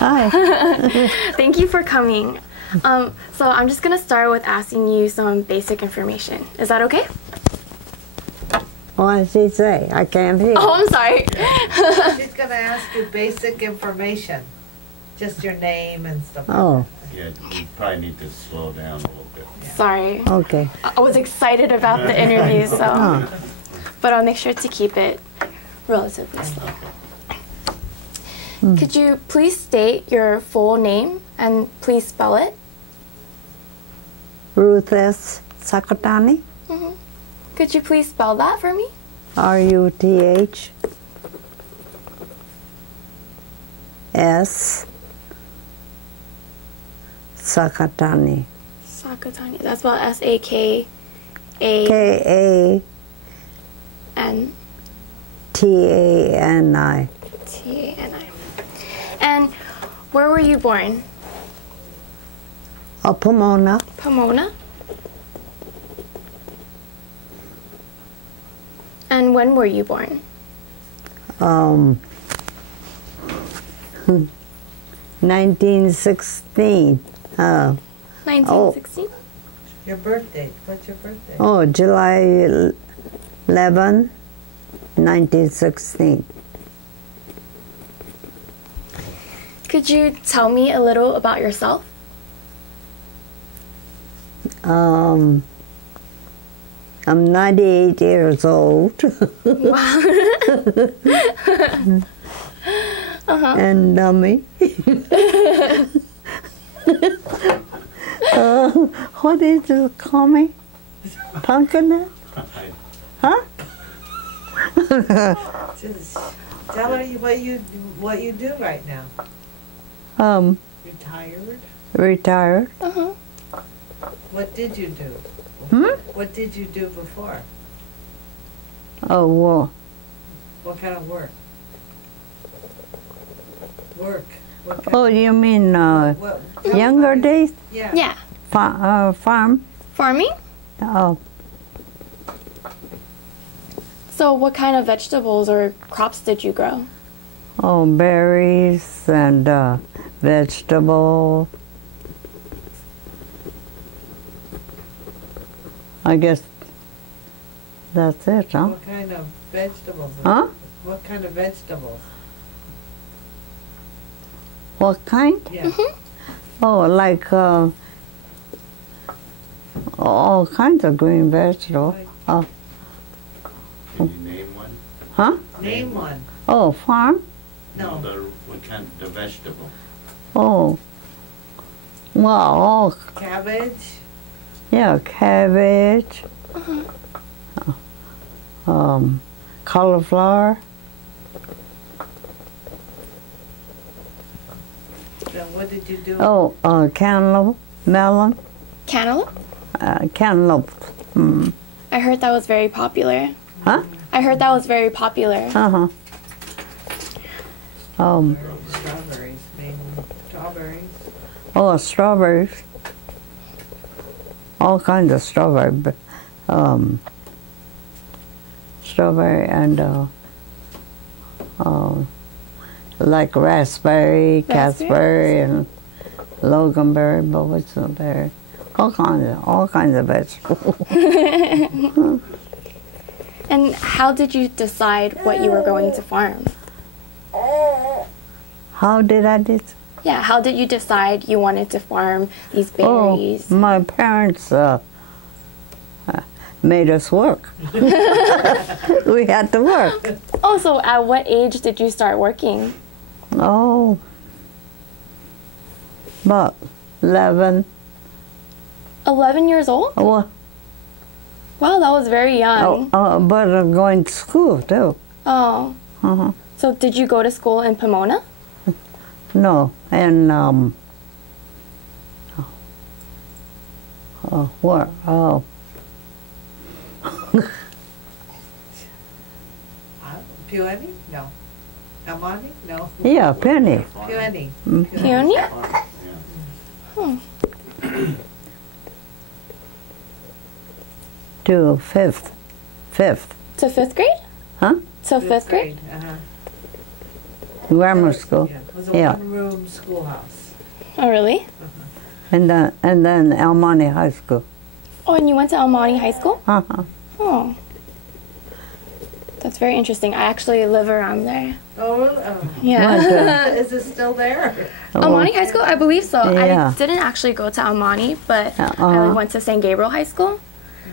Hi. Thank you for coming. So I'm just going to start with asking you some basic information. Is that okay? What did she say? I can't hear. Oh, I'm sorry. She's going to ask you basic information. Just your name and stuff like Oh, Yeah, you probably need to slow down a little bit. Sorry. okay. I was excited about the interview, so. But I'll make sure to keep it relatively slow. Could you please state your full name and please spell it? Ruth S. Sakatani. Could you please spell that for me? Ruth S. Sakatani. Sakatani. That's spelled S-A-K-A-N. K-A-T-A-N-I. T-A-N-I. And where were you born? Pomona. Pomona? And when were you born? 1916. 1916? Your birthday. What's your birthday? Oh, July 11, 1916. Could you tell me a little about yourself? I'm 98 years old. Wow. And dummy. What did you call me? Pumpkin? Huh? Just tell her what you do right now. Retired? Retired. What did you do? What did you do before? Oh, well, What kind of work? What kind oh, you mean what, tell younger me. days? Yeah. Yeah. Farm? Farming? Oh, So what kind of vegetables or crops did you grow? oh, berries and vegetables. I guess that's it, huh? What kind of vegetables? Huh? What kind of vegetables? What kind? Yeah. Oh, like all kinds of green vegetables. Oh, Can you name one? huh? Name one. Oh, farm? No. What kind, the vegetable? Oh, well, all, Cabbage. yeah, cabbage, cauliflower, Then what did you do? oh, cantaloupe, melon, Cantaloupe? cantaloupe. I heard that was very popular. Huh? I heard that was very popular. Uh-huh. Strawberries, mainly. Strawberries. Oh, strawberries. All kinds of strawberry. Strawberry and like raspberry, cassberry, and loganberry, boysenberry. All kinds of vegetables. And how did you decide what you were going to farm? How did I do? Yeah, how did you decide you wanted to farm these berries? Oh, my parents made us work. We had to work. Oh, so at what age did you start working? Oh, about 11. 11 years old? Oh, Wow, that was very young. but I'm going to school too. Oh. Uh-huh. So did you go to school in Pomona? No, and what? Oh, Peony? No. Amani? No. yeah, Penny. Peony. Peony? Yeah. To fifth. To fifth grade? Huh? To fifth grade? Uh-huh. grammar school. Yeah, it was a Yeah. one-room schoolhouse. Oh, really? And then El Monte High School. Oh, and you went to El Monte High School? Uh-huh. Oh. That's very interesting. I actually live around there. Oh, really? Oh. Yeah. Is it still there? El Monte High School? I believe so. Yeah. I didn't actually go to El Monte, but I Uh-huh. went to San Gabriel High School.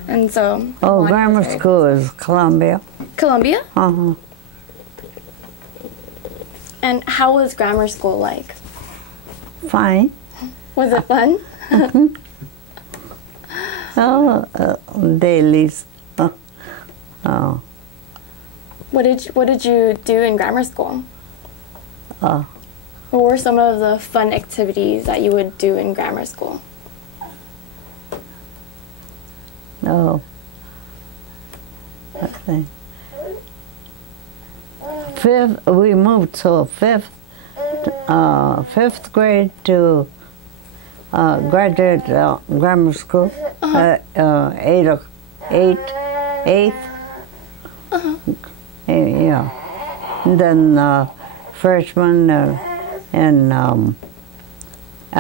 And so... Oh, El Monte grammar was very school is Columbia. close. Columbia? Uh-huh. And how was grammar school like? Fine. Was it fun? Oh, dailies. Oh, What did you do in grammar school? uh, What were some of the fun activities that you would do in grammar school? oh. I think. We moved to fifth grade to graduate grammar school. Eighth. Yeah. And then freshman in El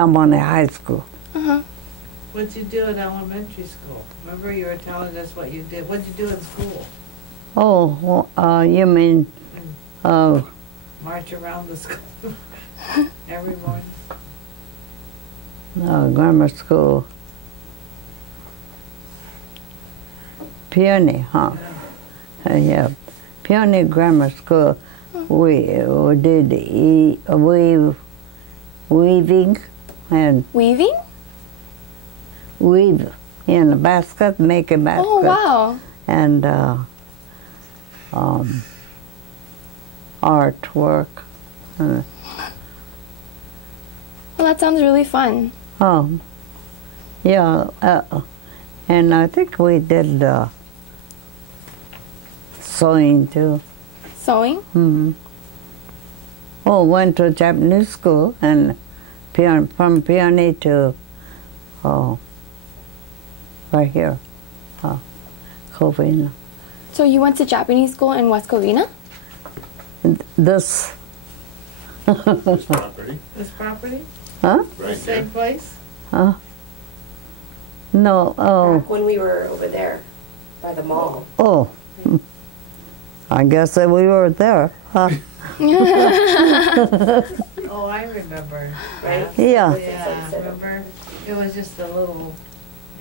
Monte High School. What'd you do in elementary school? Remember you were telling us what you did. What'd you do in school? Oh, you mean March around the school every morning? grammar school? Peony, huh? Yeah, Peony Grammar School. We did weaving and Weaving? weave in a basket, make a basket. Oh, wow. And artwork. Well, that sounds really fun. Oh, yeah, and I think we did sewing too. Sewing? Hmm. Oh, went to Japanese school and from Peony to right here, Covina. So you went to Japanese school in West Covina? This, This property, This property? huh? The right same there. place? No, oh, Back when we were over there by the mall. oh. I guess that we were there, huh? Oh, I remember. Right? Yeah. Yeah, remember? It was just a little,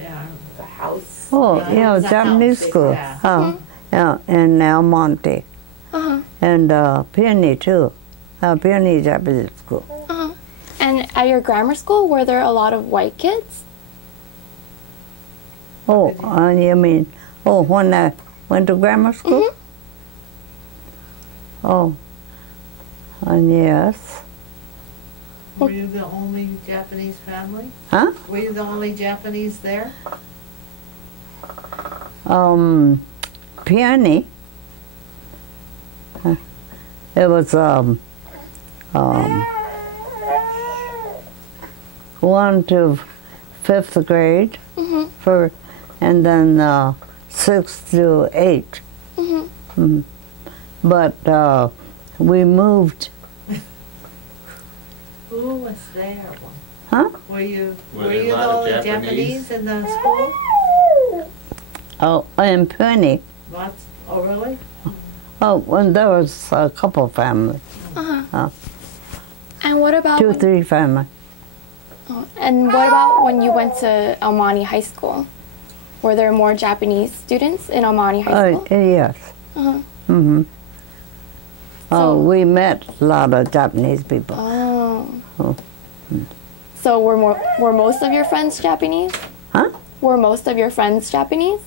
yeah. The house. Oh, Yeah, yeah, it's a Japanese house, school. yeah. Yeah, in El Monte. Uh-huh. And Peony too. Peony Japanese school. Uh-huh. And at your grammar school, were there a lot of white kids? Oh, you mean, oh, when I went to grammar school? Mhm. Oh, yes. Were you the only Japanese family? Huh? Were you the only Japanese there? Peony. It was 1 to 5th grade, Mm-hmm. and then 6th to 8th. Mm-hmm. But we moved, Who was there? huh? Were you Were were there a you the lot of only Japanese? Japanese in the school? Oh, in Peony. Lots. Oh, really? Oh, when there was a couple families, Uh-huh. And what about 2, 3 families. and what about when you went to El Monte High School? Were there more Japanese students in El Monte High School? Yes. Uh-huh. Mm-hmm. So- We met a lot of Japanese people. Oh. Oh. So were most of your friends Japanese? Huh? Were most of your friends Japanese?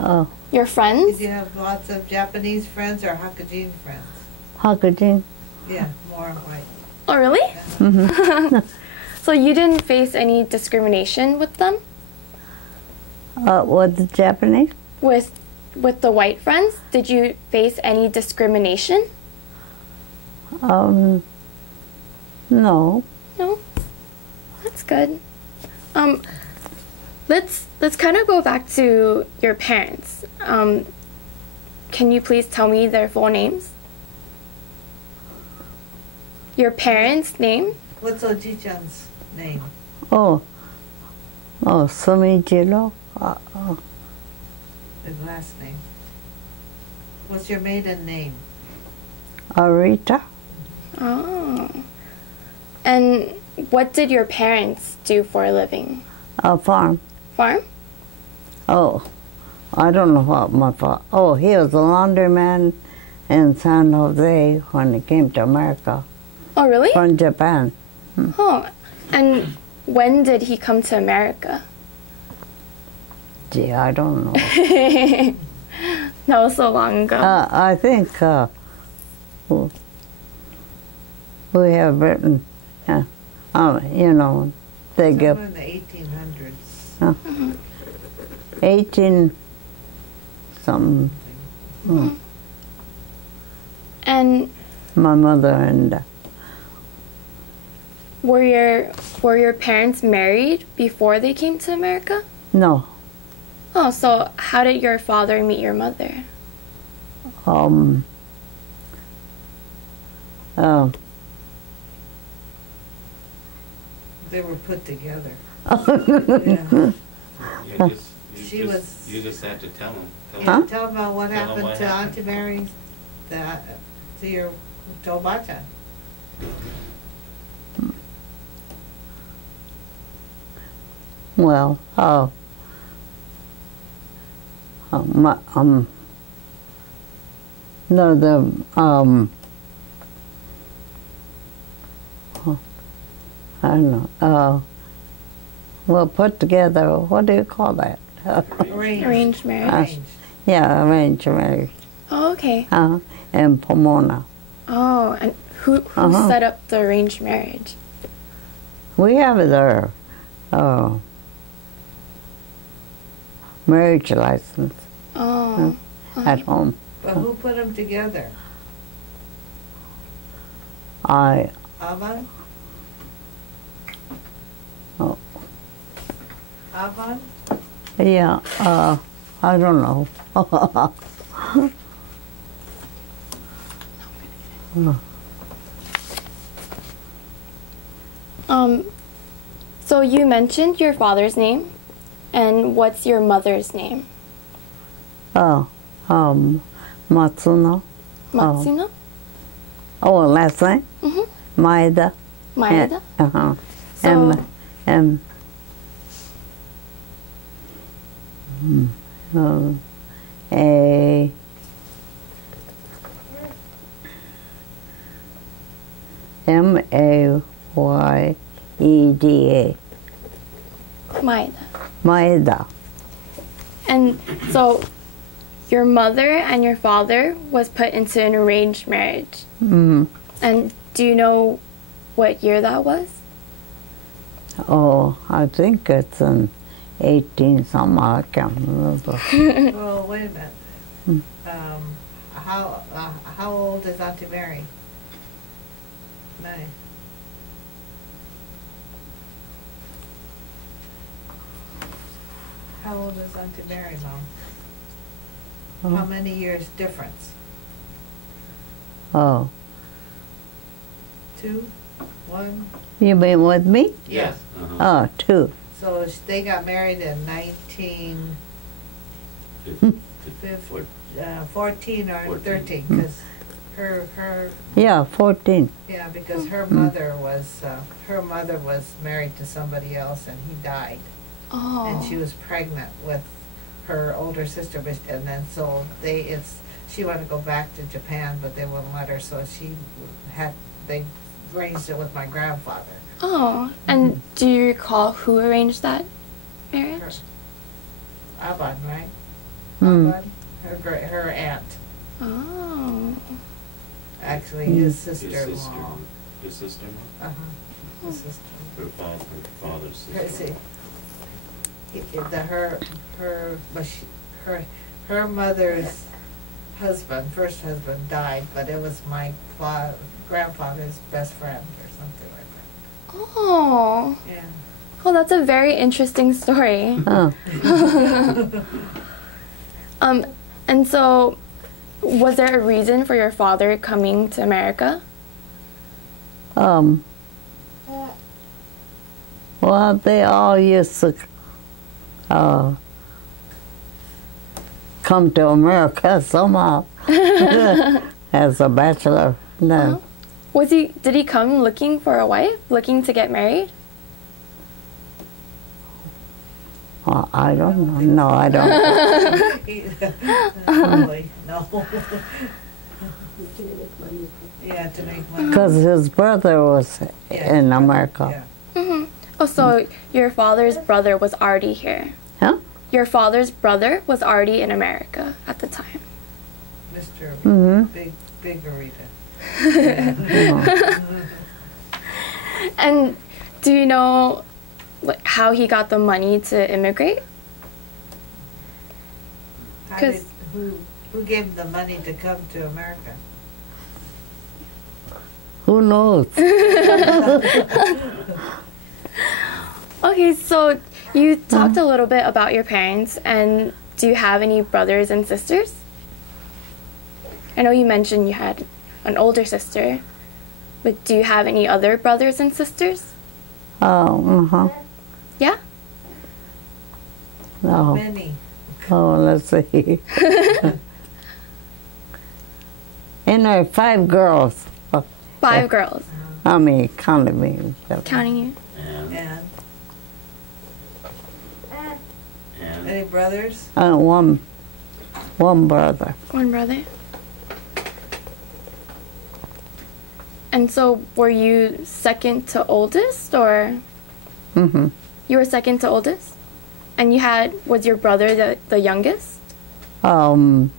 Oh, Your friends? Did you have lots of Japanese friends or Hakujin friends? Hakujin. Yeah, more white. Oh, really? So you didn't face any discrimination with them? What the Japanese? With the white friends? Did you face any discrimination? No. No? That's good. Let's kind of go back to your parents. Can you please tell me their full names? your parents' name? What's Oji-chan's name? Oh, Sumijiro. His last name. What's your maiden name? Arita. Oh. And what did your parents do for a living? A farm. Farm? Oh, I don't know what my father. Oh, he was a laundryman in San Jose when he came to America Oh, really? from Japan. Oh. And when did he come to America? Gee, I don't know. That was so long ago. I think we have written, you know, they give Somewhere in the 1800s. 18 something. And My mother and were your parents married before they came to America? no, Oh, so how did your father meet your mother? They were put together. Yeah. You just have to tell them. Yeah, tell them about what Tell 'em happened what to happened. Auntie Mary, to your Oba-chan. well, no, I don't know, well, put together, what do you call that? Arranged marriage. Arranged. Yeah, arranged marriage, Oh, okay. in Pomona. Oh, and who Uh-huh. set up the arranged marriage? We have their marriage license Oh. at home. But who put them together? I, Avan? Oh. Avan? yeah, I don't know. So you mentioned your father's name, and what's your mother's name? Matsuno. Matsuno? Oh, last name? Mhm. Maeda. Maeda? M, So- M, A, Mayeda. Maeda. Maeda. And so your mother and your father was put into an arranged marriage. Mm. And do you know what year that was? Oh, I think it's in 18 something, I can't remember. Well, wait a minute. How old is Auntie Mary? Nine. How old is Auntie Mary, Mom? How many years difference? Oh, 2? 1? you mean with me? Yeah. Oh, 2. So they got married in 14 or 14. 13, because her Yeah, 14. yeah, because her mother was married to somebody else and he died, Oh. and she was pregnant with her older sister, and then so she wanted to go back to Japan, but they wouldn't let her, so they arranged it with my grandfather. Oh. And do you recall who arranged that marriage? Aban, right? Mm. Aban? Her aunt, Oh. actually his sister-in-law. His sister-in-law? Uh-huh. His sister. Her father's sister. Her mother's first husband died, but it was my grandfather's best friend or something like Oh. that. Yeah. Oh, that's a very interesting story. Oh, And so, was there a reason for your father coming to America? Well, they all used to come to America somehow as a bachelor. No. Did he come looking for a wife, looking to get married? Well, I don't know. No, I don't. Probably, no. Yeah, to make money. Because his brother was in America. Yeah. Oh, so your father's brother was already here. Huh? Your father's brother was already in America at the time. Mr. Big Arita. And do you know how he got the money to immigrate? Who gave him the money to come to America? Who knows? Okay, so you talked a little bit about your parents, and do you have any brothers and sisters? I know you mentioned you had an older sister, but do you have any other brothers and sisters? Oh, Yeah? No. Many. Oh, let's see. And there are 5 girls. 5 girls, I mean, counting me. counting you. And And any brothers? One brother. 1 brother. And so were you second to oldest, or? Mm-hmm. You were second to oldest? And was your brother the youngest? Let's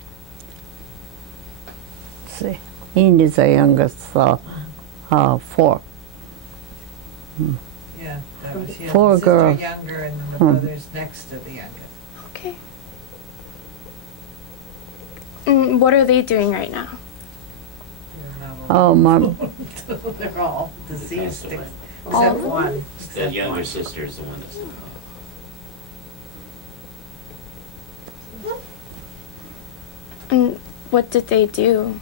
see. He is the youngest, so 4. Yeah, that was his 4 sister girls. younger, and then the brother's next to the youngest. Okay. And what are they doing right now? Oh, my. They're all deceased, away. except one. the younger sister is the one that's. And what did they do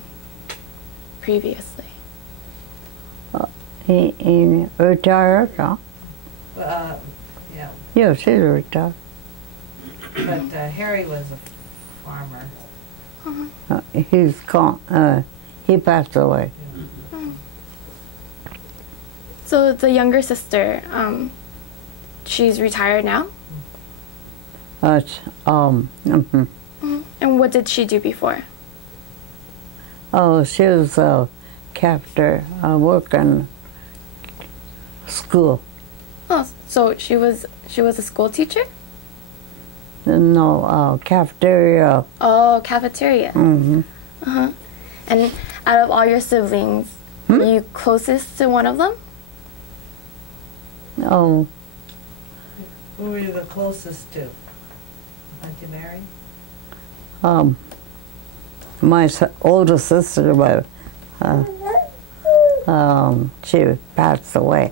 previously? He retired, huh? Yeah, Yeah, she's retired. but Harry was a farmer. He's gone. He passed away. So the younger sister, she's retired now? Mhm. And what did she do before? Oh, she was a captor, working school. Oh, so she was a school teacher? No, cafeteria. Oh, cafeteria. Mm-hmm. And out of all your siblings, were you closest to one of them? Oh, Who were you the closest to? Auntie Mary? my older sister, but she passed away.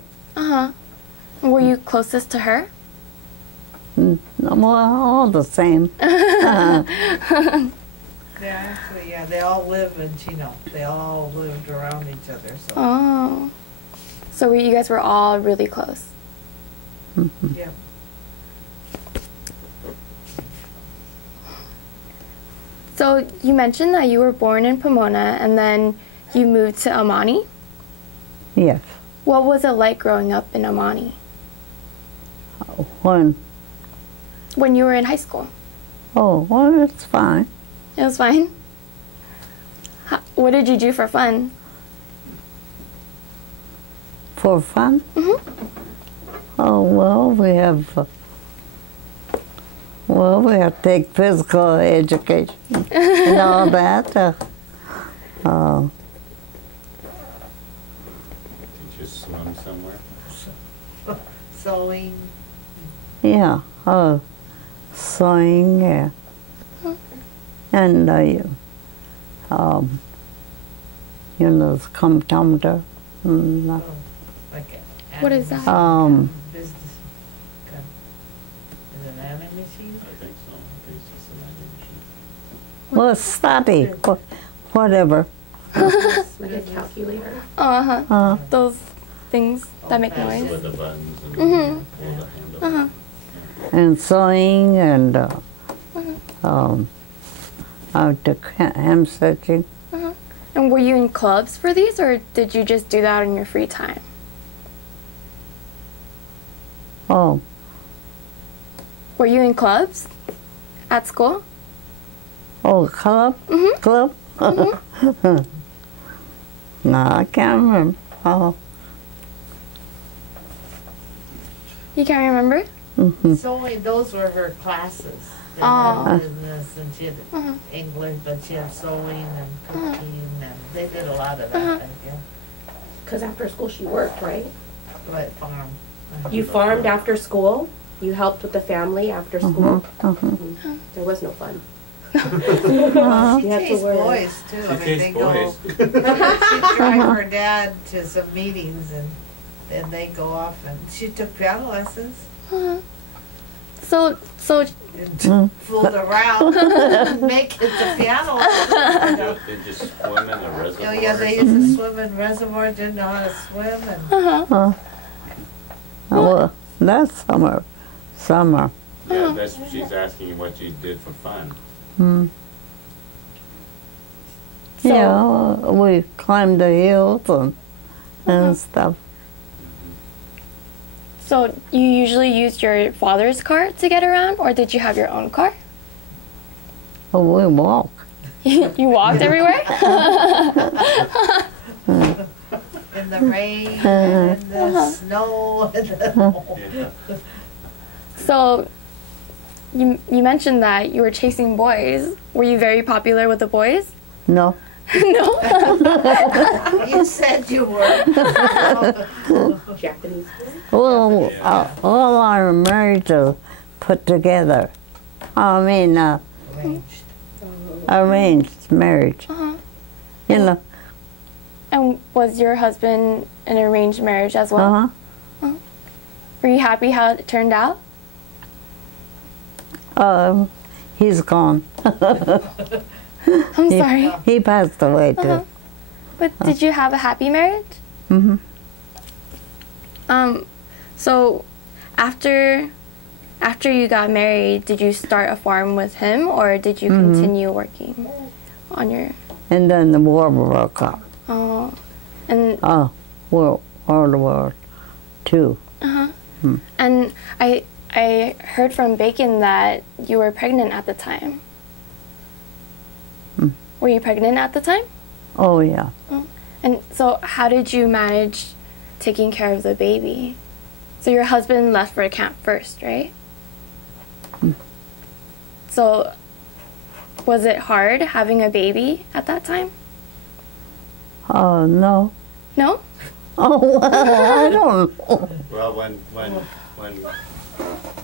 Were you closest to her? Well, all the same. Yeah, actually, yeah, they all live in Chino. They all lived around each other, so, Oh. So you guys were all really close. yeah. So you mentioned that you were born in Pomona and then you moved to Amani. Yes. What was it like growing up in Amani When? when you were in high school? Oh, well, it's fine. It was fine. What did you do for fun? For fun? Oh, well, we have to take physical education and all that. Did you swim somewhere? Sewing, Yeah, sewing, yeah. And, the computer. like What is that? business. Is it an adding machine? I think so. I think it's just an adding machine. Well, study, whatever. Like a calculator. Those things that make fashioned. noise. With the buttons and Mhm. pull the handle. Uh-huh. And sewing and hem stitching. And were you in clubs for these, or did you just do that in your free time? Oh, Were you in clubs at school? oh, club? Mhm. Club? No, I can't remember. Oh, You can't remember? Sewing, those were her classes. They Oh. had business and she had Uh-huh. English, but she had sewing and cooking and they did a lot of that, I guess. Because after school she worked, right? But farm. You farmed after school? You helped with the family after school? uh-huh. There was no fun. Well, she You have to chased work. boys too. I She mean, they chased go. boys. She'd drive her dad to some meetings and then they go off and she took piano lessons So and fooled around and make it to piano lessons. They just swim in the reservoir. Oh yeah, they used to swim in reservoirs, didn't know how to swim and Well, that's summer. Summer. Yeah, that's what she's asking you what you did for fun. So- Yeah, we climbed the hills and stuff. so you usually used your father's car to get around, or did you have your own car? Oh, we walk. You walked everywhere? in the rain and in the snow and the Yeah. So you mentioned that you were chasing boys. Were you very popular with the boys? No. No. You said you were. Japanese. Well, all our marriages put together. I mean, Arranged. arranged marriage. Uh-huh. You know. And was your husband an arranged marriage as well? Uh-huh. Were you happy how it turned out? He's gone. I'm sorry. He passed away too. Uh-huh. But did you have a happy marriage? Mm-hmm. So after you got married, did you start a farm with him, or did you continue working on your? And then the war broke up. Oh, and World War II. and I heard from Bacon that you were pregnant at the time. Were you pregnant at the time? Oh yeah. And so how did you manage taking care of the baby? So your husband left for camp first, right? So was it hard having a baby at that time? Oh no. No? Oh, I don't know. Well,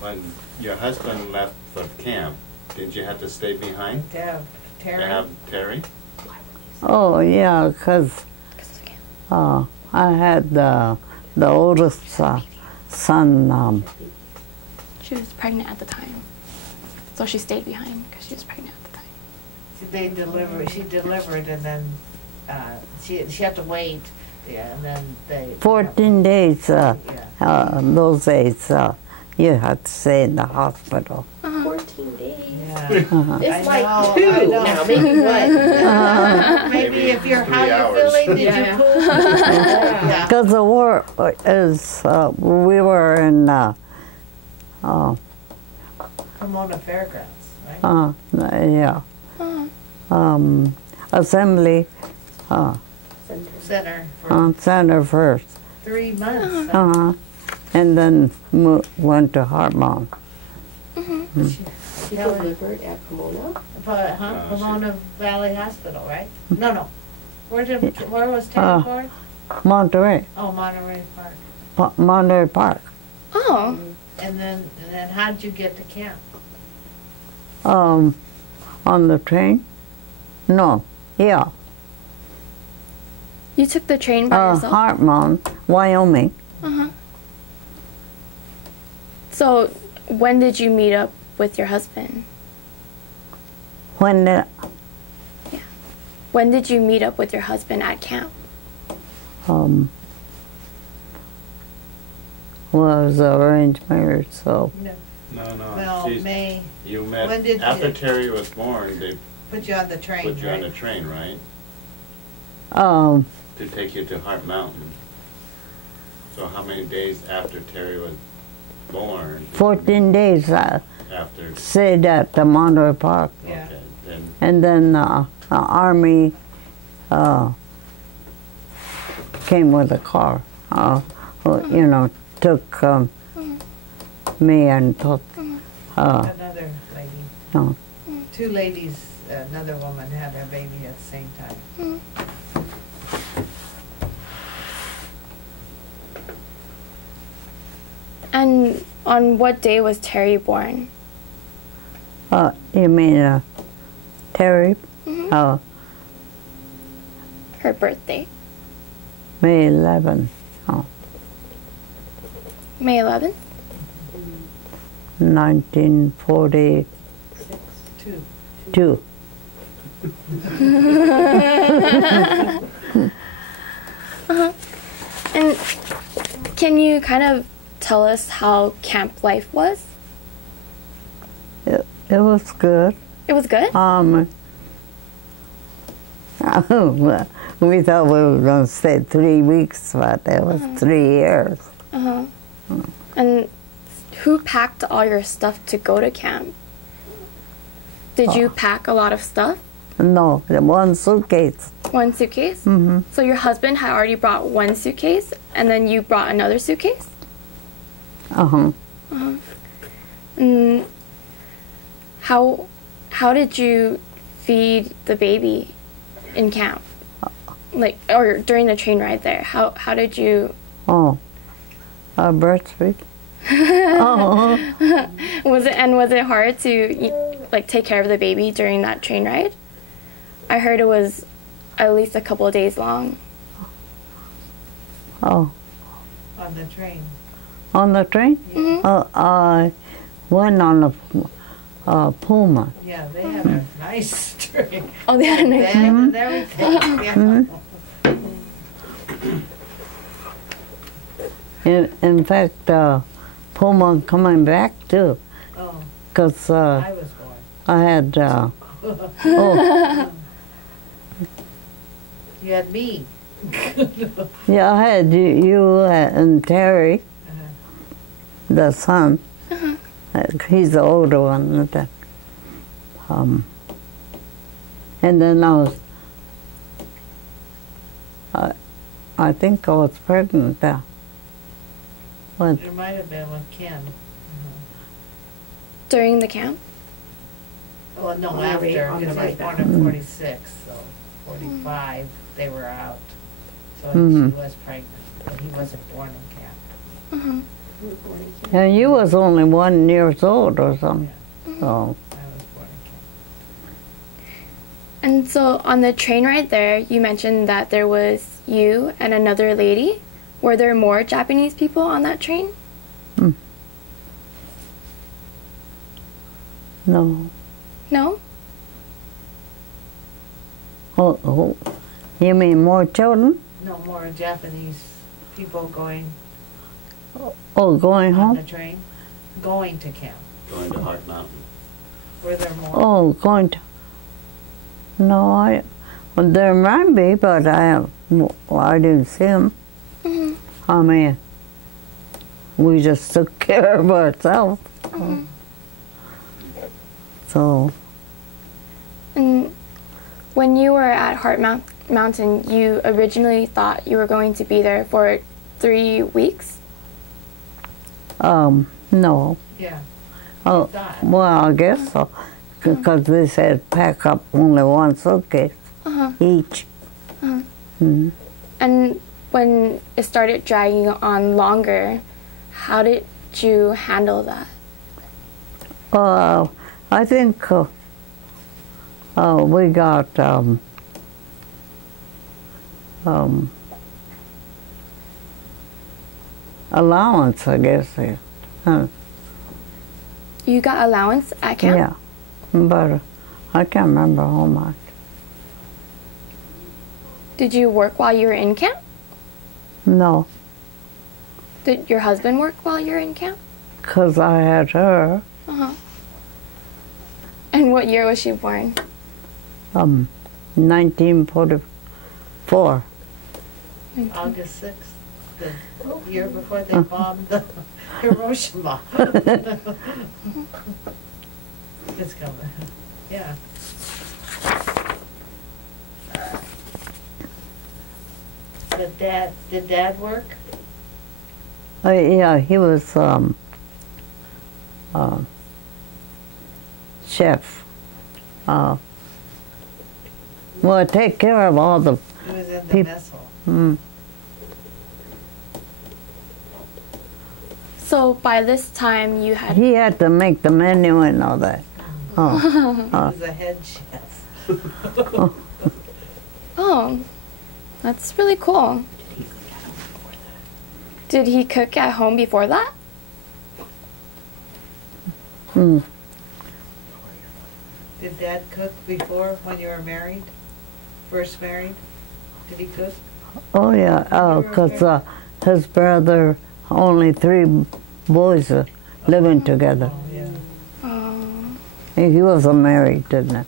when your husband left for camp, didn't you have to stay behind Deb, to Terry. have Terry? Oh yeah, 'cause I had the oldest son. She was pregnant at the time. So she stayed behind because she was pregnant at the time. She delivered and then she had to wait. Yeah, and then they. 14 days. Those days, you had to stay in the hospital. 14 days. Yeah. It's I like know, 2 I know. now, maybe what? Maybe if you're how 3 you hours. feeling, did Yeah. you poop? Yeah. Because the war is, we were in, Pomona Fairgrounds, right? yeah, assembly Center for on Center first. 3 months. And then went to Hartmont. She delivered at Pomona. Pomona Valley Hospital, right? No. Where was Terry born? Monterey, Oh, Monterey Park. Monterey Park. Oh. And then how'd you get to camp? On the train? No, yeah. You took the train by yourself? Hartmont, Wyoming. So when did you meet up with your husband? When When did you meet up with your husband at camp? was arranged marriage, so. No, No, she's, May you met, When did after you- Terry was born, they put you on the train, put you on right? the train, right? Um, To take you to Heart Mountain. So how many days after Terry was born? 14 days I After, stayed at the Monterey Park. Yeah. okay, then, And then the Army came with a car, you know, took me and took, Another lady, no, 2 ladies, another woman had her baby at the same time. And on what day was Terry born? you mean Terry? Her birthday. May 11, May 11th? 1942. 2. And can you kind of tell us how camp life was? It was good. It was good? We thought we were going to stay 3 weeks, but it was 3 years. And who packed all your stuff to go to camp? Did you pack a lot of stuff? No, the one suitcase. One suitcase? So your husband had already brought one suitcase, and then you brought another suitcase? Uh-huh. And how did you feed the baby in camp? Like, or during the train ride there? How did you? Oh, breastfeed. Oh, Was it hard to like take care of the baby during that train ride? I heard it was at least a couple of days long. oh, On the train. on the train? I went on a Puma. Yeah, they had a nice train. Oh, they had a nice. Bed and everything. Yeah. In fact, Puma coming back too, Oh, because I was born. I had, You had me. yeah, I had you and Terry, the son. He's the older one. And then I think I was pregnant there. When, There might have been with Ken. During the camp? Well, no, On the after, way- on the because he was way born back. in 46, so 45, they were out. So Mhm. she was pregnant, but he wasn't born in camp. and you was only 1 year old or something. So, I was born in camp. And so on the train ride there, you mentioned that there was you and another lady. Were there more Japanese people on that train? no. No? Oh, you mean more children? No more Japanese people going Oh, going on the home? train, going to camp. going to Heart Mountain. Were there more? Oh, going to. No, well, there might be, but I didn't see them. I mean, we just took care of ourselves. So, And when you were at Heart Mountain, you originally thought you were going to be there for 3 weeks? no. Yeah. Oh, thought. well, I guess so, because they said pack up only one suitcase each. And when it started dragging on longer, how did you handle that? I think we got allowance, I guess. You got allowance at camp? Yeah, but I can't remember how much. Did you work while you were in camp? No. Did your husband work while you're in camp? 'Cause I had her. Uh-huh. And what year was she born? 1944. August 6th, the year before they bombed the Hiroshima. It's coming. Yeah. Did Dad work? Yeah, he was chef. Well, take care of all the He was in the Peop- mess hall. So by this time you had... He had to make the menu and all that. He was a head chef. Oh, that's really cool. Did he cook at home before that? Mm. Did Dad cook before when you were married? First married? Did he cook? Oh yeah, because his brother, only 3 boys living together. Oh, yeah. Oh. He wasn't married, didn't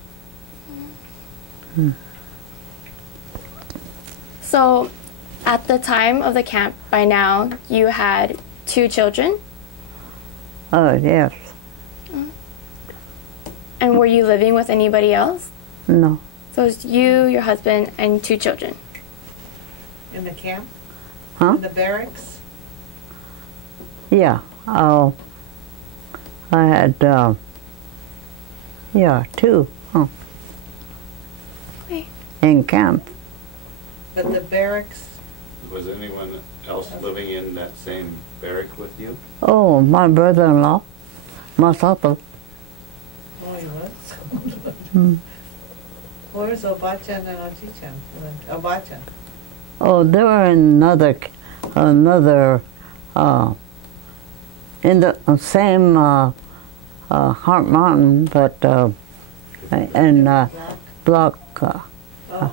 he? So at the time of the camp, by now, you had 2 children? Oh yes. And were you living with anybody else? No. So it was you, your husband, and 2 children. In the camp? Huh? In the barracks? Yeah. Oh. I had. Yeah, 2. Oh. Okay. In camp. But the barracks, Was anyone else living in that same barrack with you? Oh, my brother-in-law, Masato. oh, he was? Mm. Where's Obachan and Oji-chan? Obachan. Oh, they were in another, in the same Heart Mountain, but in block Oh,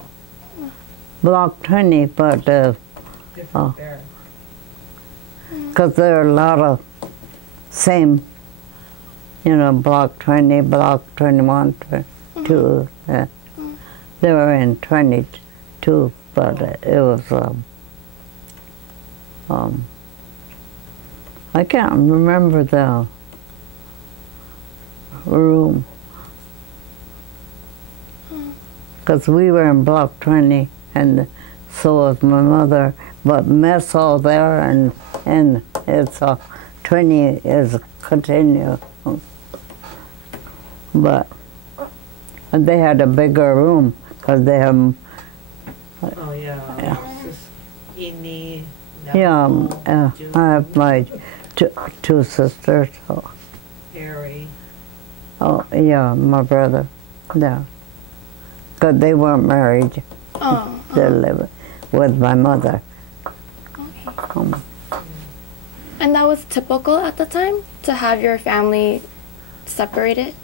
block 20, but different Oh. barrack. because there are a lot of same, block 20, block 21, 22. They were in 22, but it was, I can't remember the room. Because we were in block 20, and so was my mother, but mess hall there, and it's 20 is continue. But they had a bigger room, because they have, Oh, yeah. Yeah. This is Ini, yeah, Namo, I have my 2 sisters. Harry. Oh, yeah, my brother, yeah. Because they weren't married. Oh. They lived with my mother. Okay. And that was typical at the time, to have your family separated?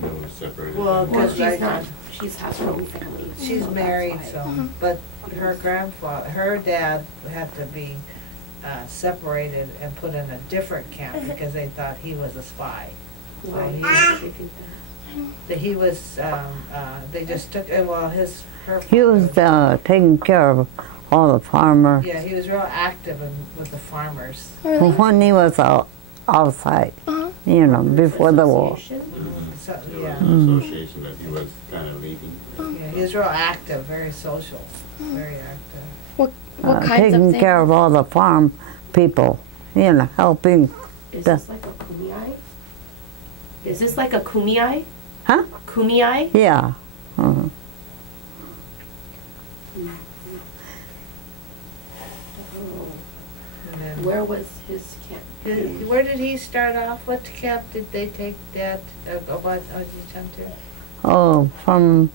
No, it was separated. Well, Well, because she has her own family. she's so married, that's so, why. but her dad had to be separated and put in a different camp because they thought he was a spy. Why he- did you think that? That he was, they just took, her He was taking care of all the farmers. yeah, he was real active with the farmers. Really? When he was outside, Uh-huh. before the war. Association? So, There yeah, was an association that he was kind of leading. yeah, he was real active, very social, very active. What kinds of Taking things? care of all the farm people, helping. Is this like a kumai? Is this like a kumai? Huh? Kumai? Yeah. Mhm. And then, Where was his camp? where did he start off? What camp did they take Dad, Oji-chan to? Oh, from,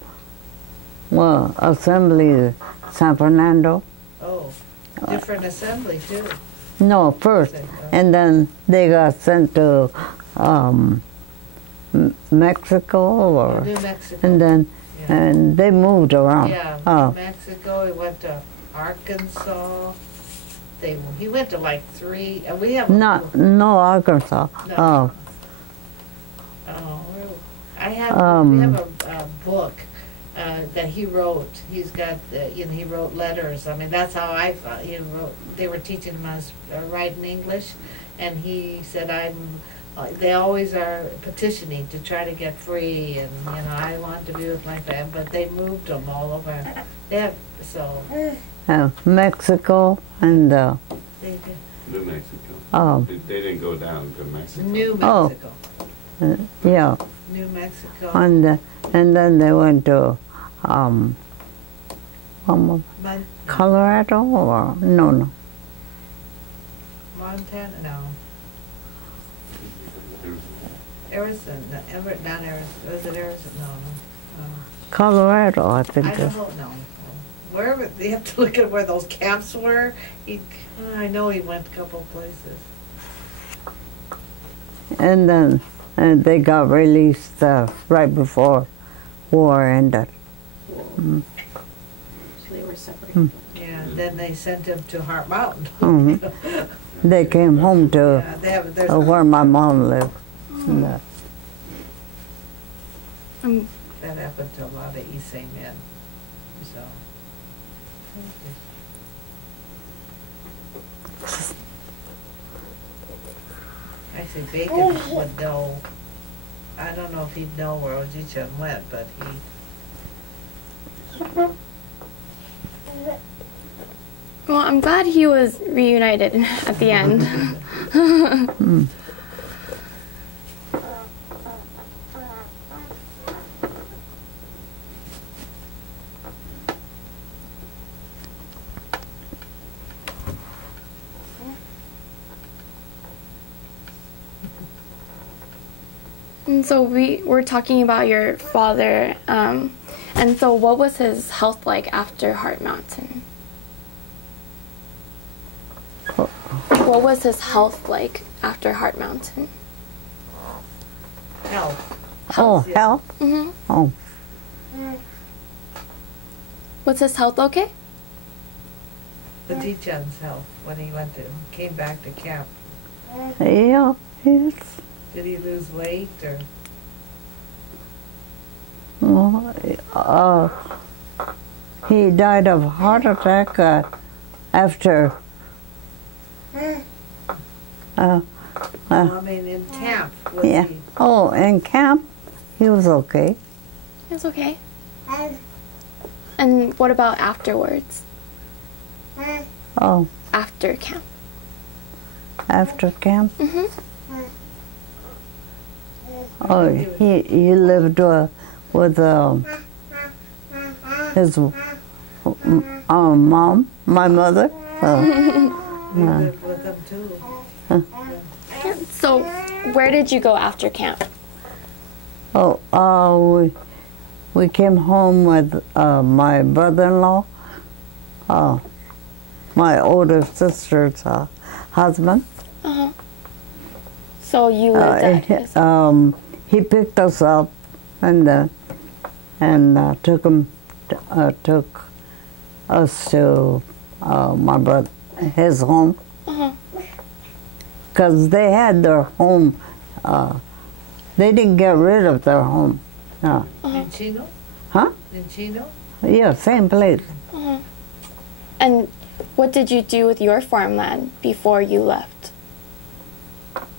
Assembly, San Fernando. Oh, different assembly too. No, first. And then they got sent to Mexico, or, New Mexico. and then, Yeah. and they moved around. Yeah, Oh, Mexico, we went to Arkansas, he went to like 3, we have No, Arkansas. No. Oh, I have, we have a book that he wrote. He's got, he wrote letters. I mean, that's how I thought. They were teaching him how to write in English, and he said, they always are petitioning to try to get free, and, I want to be with my family, but they moved them all over. They have, so. Mexico and, They did. New Mexico. oh, They didn't go down to Mexico. New Oh. Mexico. yeah. New Mexico. And then they went to, Colorado or, no. Montana, no. Arizona, not Arizona. Was it Arizona? No. Colorado, I think. I don't know. Wherever, you have to look at where those camps were. I know he went a couple places. And then they got released right before war ended. So they were separated. Yeah, then they sent him to Heart Mountain. Mhm. They came home to Yeah, there's where my mom lived. And, that happened to a lot of East St. men. So. Actually, Bacon would know. I don't know if he'd know where each of them went, but Well, I'm glad he was reunited at the end. And so we're talking about your father, and so what was his health like after Heart Mountain? What was his health like after Heart Mountain? health. oh, health? Mm-hmm. Oh, Was his health okay? The Deachan's health when he came back to camp. yeah, yes. Did he lose weight or? Well, he died of heart attack after. I mean, in camp was Yeah. he? Oh, in camp, he was okay. It's okay. And what about afterwards? Oh, After camp? after camp. Mm-hmm. Oh, he lived with his mom, my mother. We lived with them too. So where did you go after camp? We came home with my brother-in-law, my older sister's husband. Uh-huh. So you lived at his... He picked us up and took us to my brother, his home. Uh-huh. Because they had their home. They didn't get rid of their home. In Chino? Huh? In Chino? Yeah, same place. Uh-huh. And what did you do with your farmland before you left?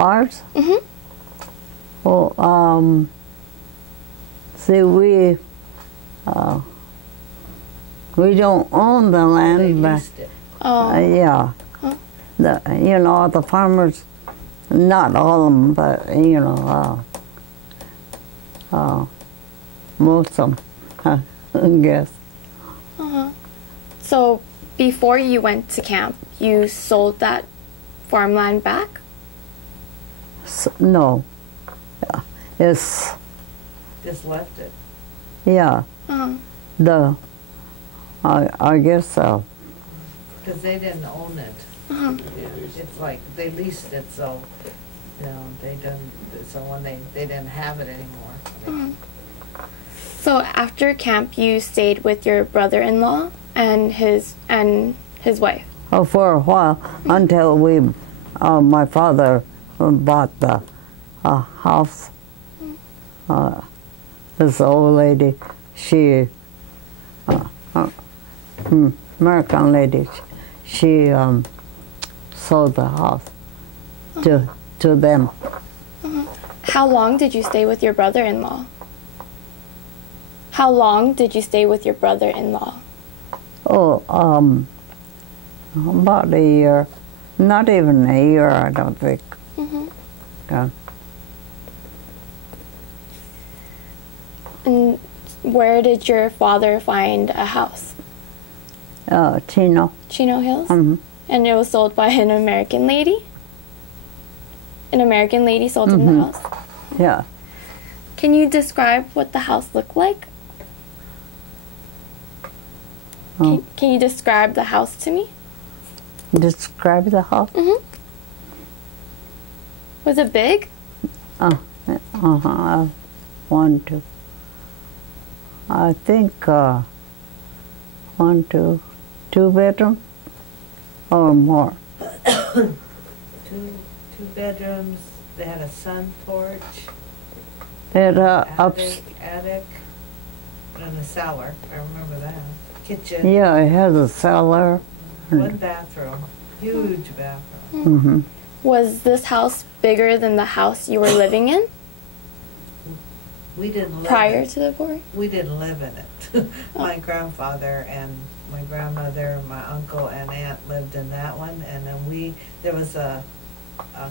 Ours? Mm-hmm. Well, see, we don't own the They land, but leased it. Oh. yeah, Huh? the farmers, not all of them, but most of them, I guess. Uh-huh. So before you went to camp, you sold that farmland back? No, it's Just left it. yeah. Uh-huh. I guess so. Because they didn't own it. Uh-huh. It's like they leased it, so they didn't. So when they didn't have it anymore. Uh-huh. So after camp, you stayed with your brother-in-law and his wife. for a while until my father bought the house. This old lady, she, American lady, she sold the house to them. How long did you stay with your brother-in-law? How long did you stay with your brother-in-law? Oh, about a year. Not even a year, I don't think. Yeah. And where did your father find a house? Chino. Chino Hills? Mhm. And it was sold by an American lady? An American lady sold him the house? Yeah. Can you describe what the house looked like? Can you describe the house to me? Describe the house. Was it big? One, two. I think one, two bedroom or more. Two bedrooms. They had a sun porch, It attic, and a cellar. I remember that. Kitchen. Yeah, it has a cellar. One bathroom. Huge bathroom. Mm-hmm. Was this house bigger than the house you were living in We didn't live prior in it. to the war? We didn't live in it. My grandfather and my grandmother, my uncle and aunt lived in that one, and then there was a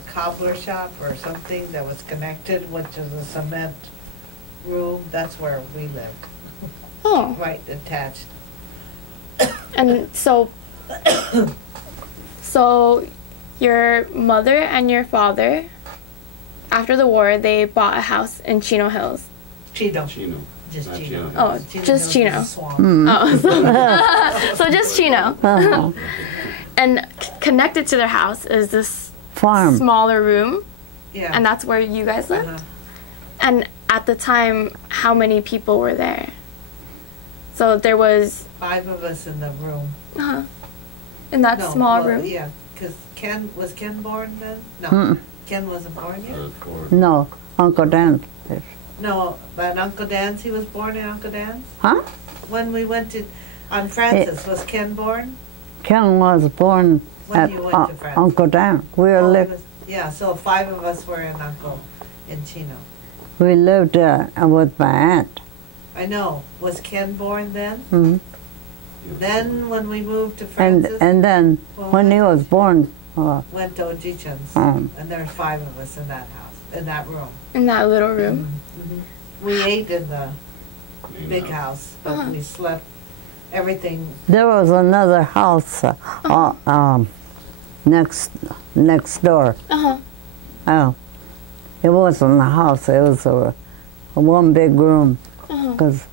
cobbler shop or something that was connected, which is a cement room. That's where we lived, Oh, right attached. and so your mother and your father, after the war, they bought a house in Chino Hills. Chino. Chino. Just Not Chino. Oh, Chino just Hills is Chino. a swamp. Oh, so just Chino. Uh-huh. And connected to their house is this Farm. smaller room, Yeah. and that's where you guys lived? Uh-huh. And at the time, how many people were there? So there was 5 of us in the room. in that No, small well, room. Yeah, because was Ken born then? No, Mm-mm. Ken wasn't born yet. No, Uncle Dan. No, but Uncle Dan's, he was born in Uncle Dan's? Huh? When we went on Francis, was Ken born? Ken was born When at you went to France? Uncle Dan. Oh, he was- yeah, so 5 of us were in Chino. We lived with my aunt. I know. Was Ken born then? Mhm. Then when we moved to And Francis, then when he was born, went to Ojichan's, and there were 5 of us in that house, in that room. In that little room. We ate in the big house, but we slept everything. there was another house next door. Uh-huh. It wasn't a house, it was a one big room, because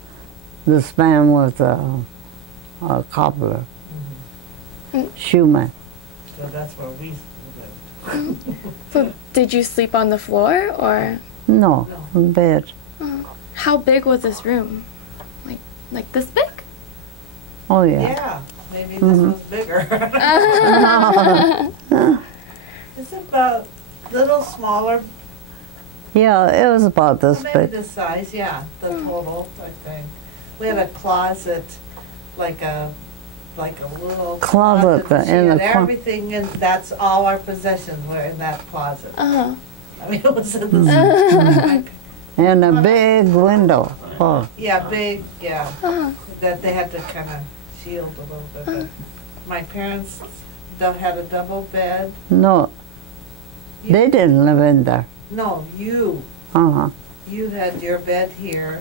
this man was a cobbler, shoeman. So that's where we lived. So did you sleep on the floor, or No, bed. how big was this room? Like this big? Oh yeah. Yeah, maybe this was bigger. It's about little smaller, Yeah, it was about this maybe big. this size, yeah, the total, I think. We had a closet, like a little Closet that she in had the corner. everything, and that's all our possessions were in that closet. Uh-huh. I mean, it was in the, And a big window. Oh, yeah, big, yeah, that they had to kind of shield a little bit. But my parents had a double bed. no, they didn't live in there. No, you had your bed here.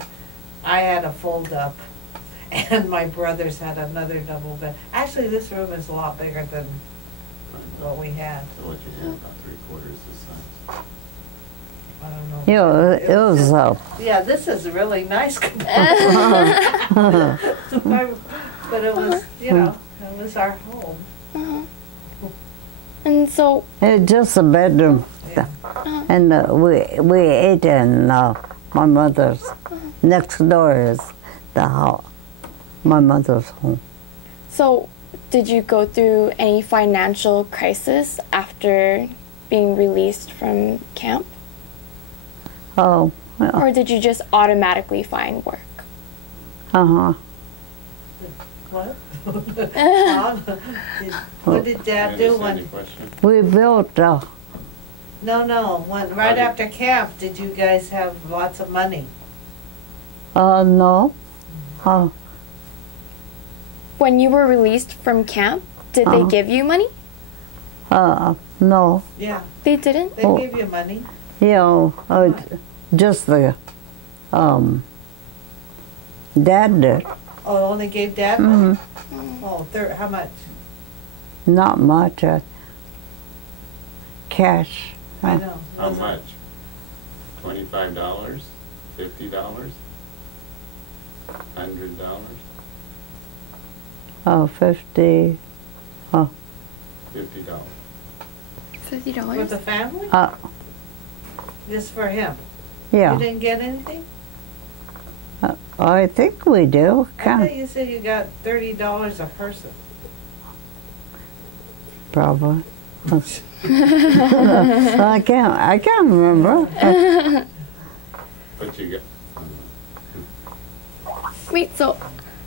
I had a fold up, and my brothers had another double bed. Actually, this room is a lot bigger than what we had. So what you had, about 3/4 the size. I don't know. Yeah, it was Yeah, this is really nice. But it was, it was our home. And so it's just a bedroom. Yeah. And we ate in my mother's. Next door is the house, my mother's home. So did you go through any financial crisis after being released from camp? Oh, well, Or did you just automatically find work? uh-huh. What? Mom, what did Dad do Understand when? your question? We built, No. When right after camp, did you guys have lots of money? no. When you were released from camp, did they give you money? No. Yeah, They didn't? they gave you money. Just the, Dad did. Oh, only gave Dad money? Oh, how much? Not much, cash. I know. How Was it- much? $25? $50? $100? 50, $50. With the $50? family? Just for him? yeah. You didn't get anything? I think we do. I thought you said you got $30 a person. Probably. I can't remember. But you get, Wait, so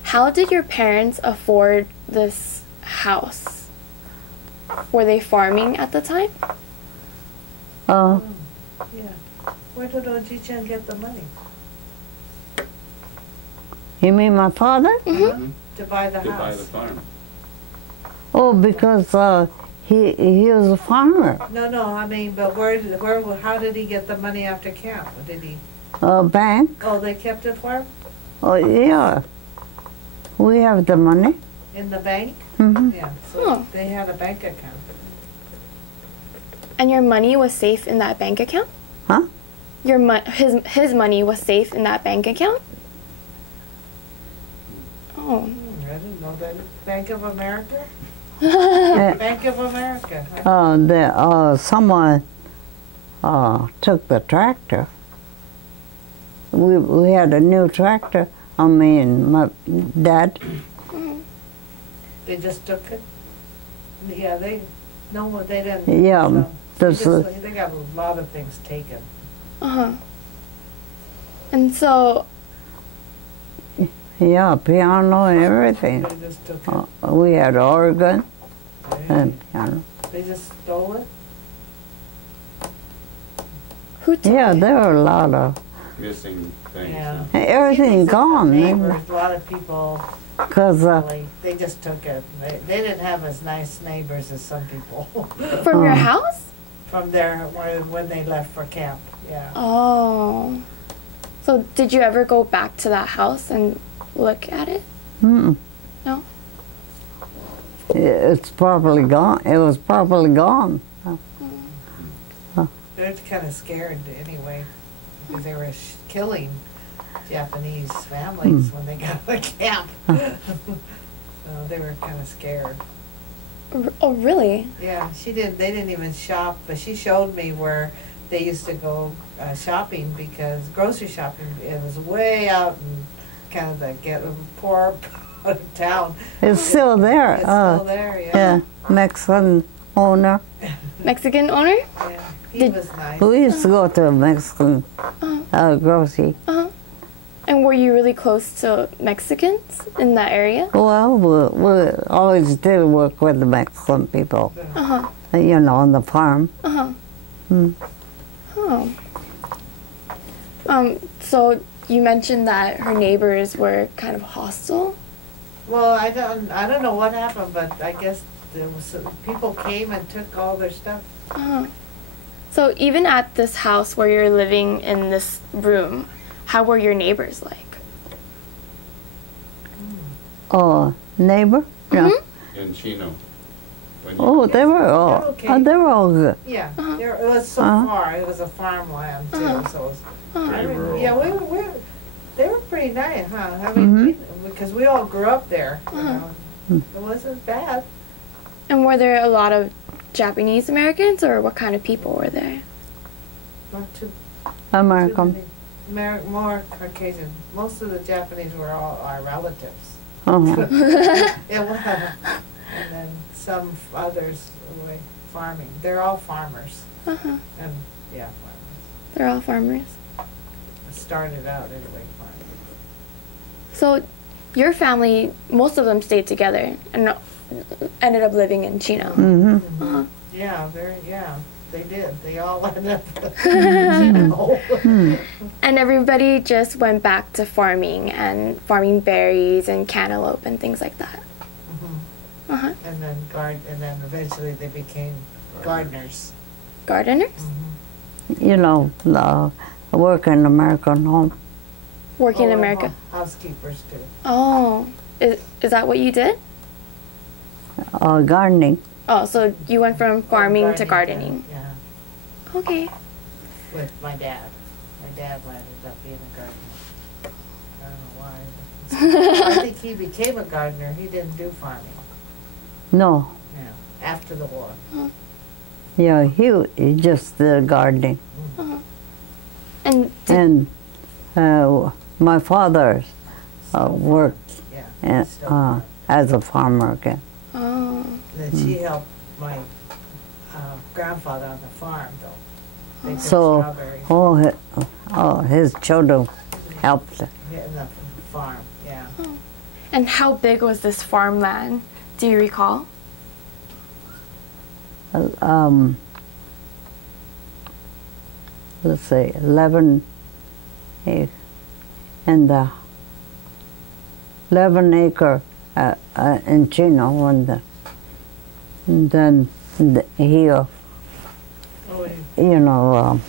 how did your parents afford this house? Were they farming at the time? Uh, Yeah. Where did Oji-chan get the money? you mean my father? To buy the to buy house? the farm. Oh, because he was a farmer. No, I mean, but how did he get the money after camp? Did he, Bank. oh, they kept it for him? Oh, yeah. We have the money. In the bank? Hmm. Yeah, so Huh. they had a bank account. And your money was safe in that bank account? Huh? His money was safe in that bank account? Oh. I didn't know that. Bank of America? Uh, Bank of America. someone took the tractor. We had a new tractor. I mean, my dad. They just took it? Yeah, they didn't. Yeah, so this is- they got a lot of things taken. Uh-huh. And so, Yeah, piano and everything. They just took it. We had organ Yeah. and piano. They just stole it? who took Yeah, it? there were a lot of Missing things. Yeah. huh? everything gone. Neighbors, a lot of people, Because really, they just took it. They didn't have as nice neighbors as some people From your house? from there when they left for camp. Yeah. Oh. So did you ever go back to that house and look at it? mm, No? it's probably gone. It was probably gone. They're kind of scared anyway because they were killing Japanese families when they got out of camp. So they were kind of scared. Oh, really? Yeah, they didn't even shop, but she showed me where they used to go shopping because grocery shopping, it was way out in kind of the poor part of town. It's still there. It's still there, Yeah, Mexican owner. Mexican owner? Yeah, he Did- was nice. We used to go to a Mexican grocery. Uh-huh. And were you really close to Mexicans in that area? Well, we always did work with the Mexican people, Uh-huh. you know, on the farm. Uh-huh. Hmm. Oh. So you mentioned that her neighbors were kind of hostile? Well, I don't know what happened, but I guess there was people came and took all their stuff. Uh-huh. So even at this house where you're living in this room, how were your neighbors like? Oh, neighbor? Yeah. Mm-hmm. In Chino. When you, Oh, they were all. They're okay. They were all good. Yeah, Uh-huh. it was so Uh-huh. far. It was a farmland too, Uh-huh. so it was. pretty rural. Yeah, they were pretty nice, huh? I mean, because we all grew up there. You Uh-huh. know. It wasn't bad. And were there a lot of Japanese Americans, or what kind of people were there? Not too American. many. More Caucasian. Most of the Japanese were all our relatives. Uh-huh. It was. And then some others were farming. They're all farmers. Uh-huh. And yeah, farmers. They're all farmers. Started out anyway farming. So your family, most of them stayed together and ended up living in Chino. Mm-hmm. Uh-huh. Yeah, they did. They all ended up, you know. And everybody just went back to farming and farming berries and cantaloupe and things like that. Mhm. Uh-huh. And then eventually they became gardeners. Gardeners? You know, work in American home. Working in Oh, America. Housekeepers too. Oh, is that what you did? Gardening. Oh, so you went from farming to Gardening, gardening. Yeah, Okay. with my dad. My dad ended up being a gardener. I don't know why. I think he became a gardener. He didn't do farming. No. Yeah, after the war. Yeah, he just did gardening. And And my father worked Yeah, he's still farming. as a farmer again. oh, Then she helped my grandfather on the farm, though. They took So strawberries his children helped. in the farm. Yeah. and how big was this farmland? Do you recall? Let's say 11 acre, and 11 acre in Chino, and then here, Oh, you know,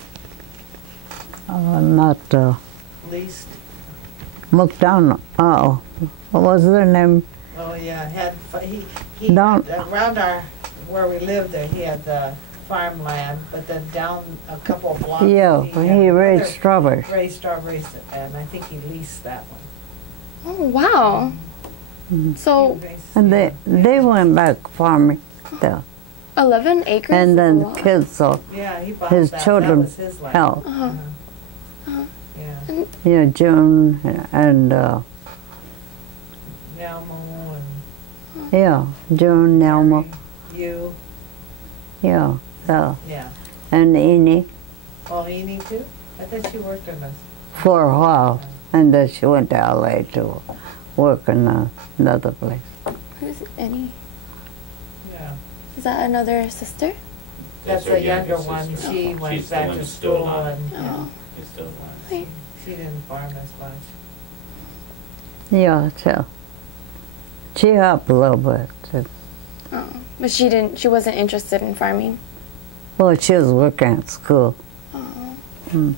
not least. McDonald. What was their name? Oh yeah, he Down- around where we lived there. He had the farmland, but then down a couple of blocks. Yeah, had he raised other- strawberries. Raised strawberries, and I think he leased that one. Oh, wow. So He raised- And they went back farming there. 11 acres? And is a then lot. kids, so Yeah, he bought his that. children That was his land. helped. Uh-huh. Yeah, Yeah, June and Nelmo yeah, June, Nelma, and you. yeah, Yeah. and Eni Oh, Eni too? I thought she worked on this. for a while, and then she went to LA to work in another place. Who's Annie? Yeah. Is that another sister? That's her the younger one. sister. She went She's the back one to that's still school alive. and Oh. It's still alive. Okay. she didn't farm as much. Yeah, so she helped a little bit. Oh. But she wasn't interested in farming. Well, she was working at school. Oh.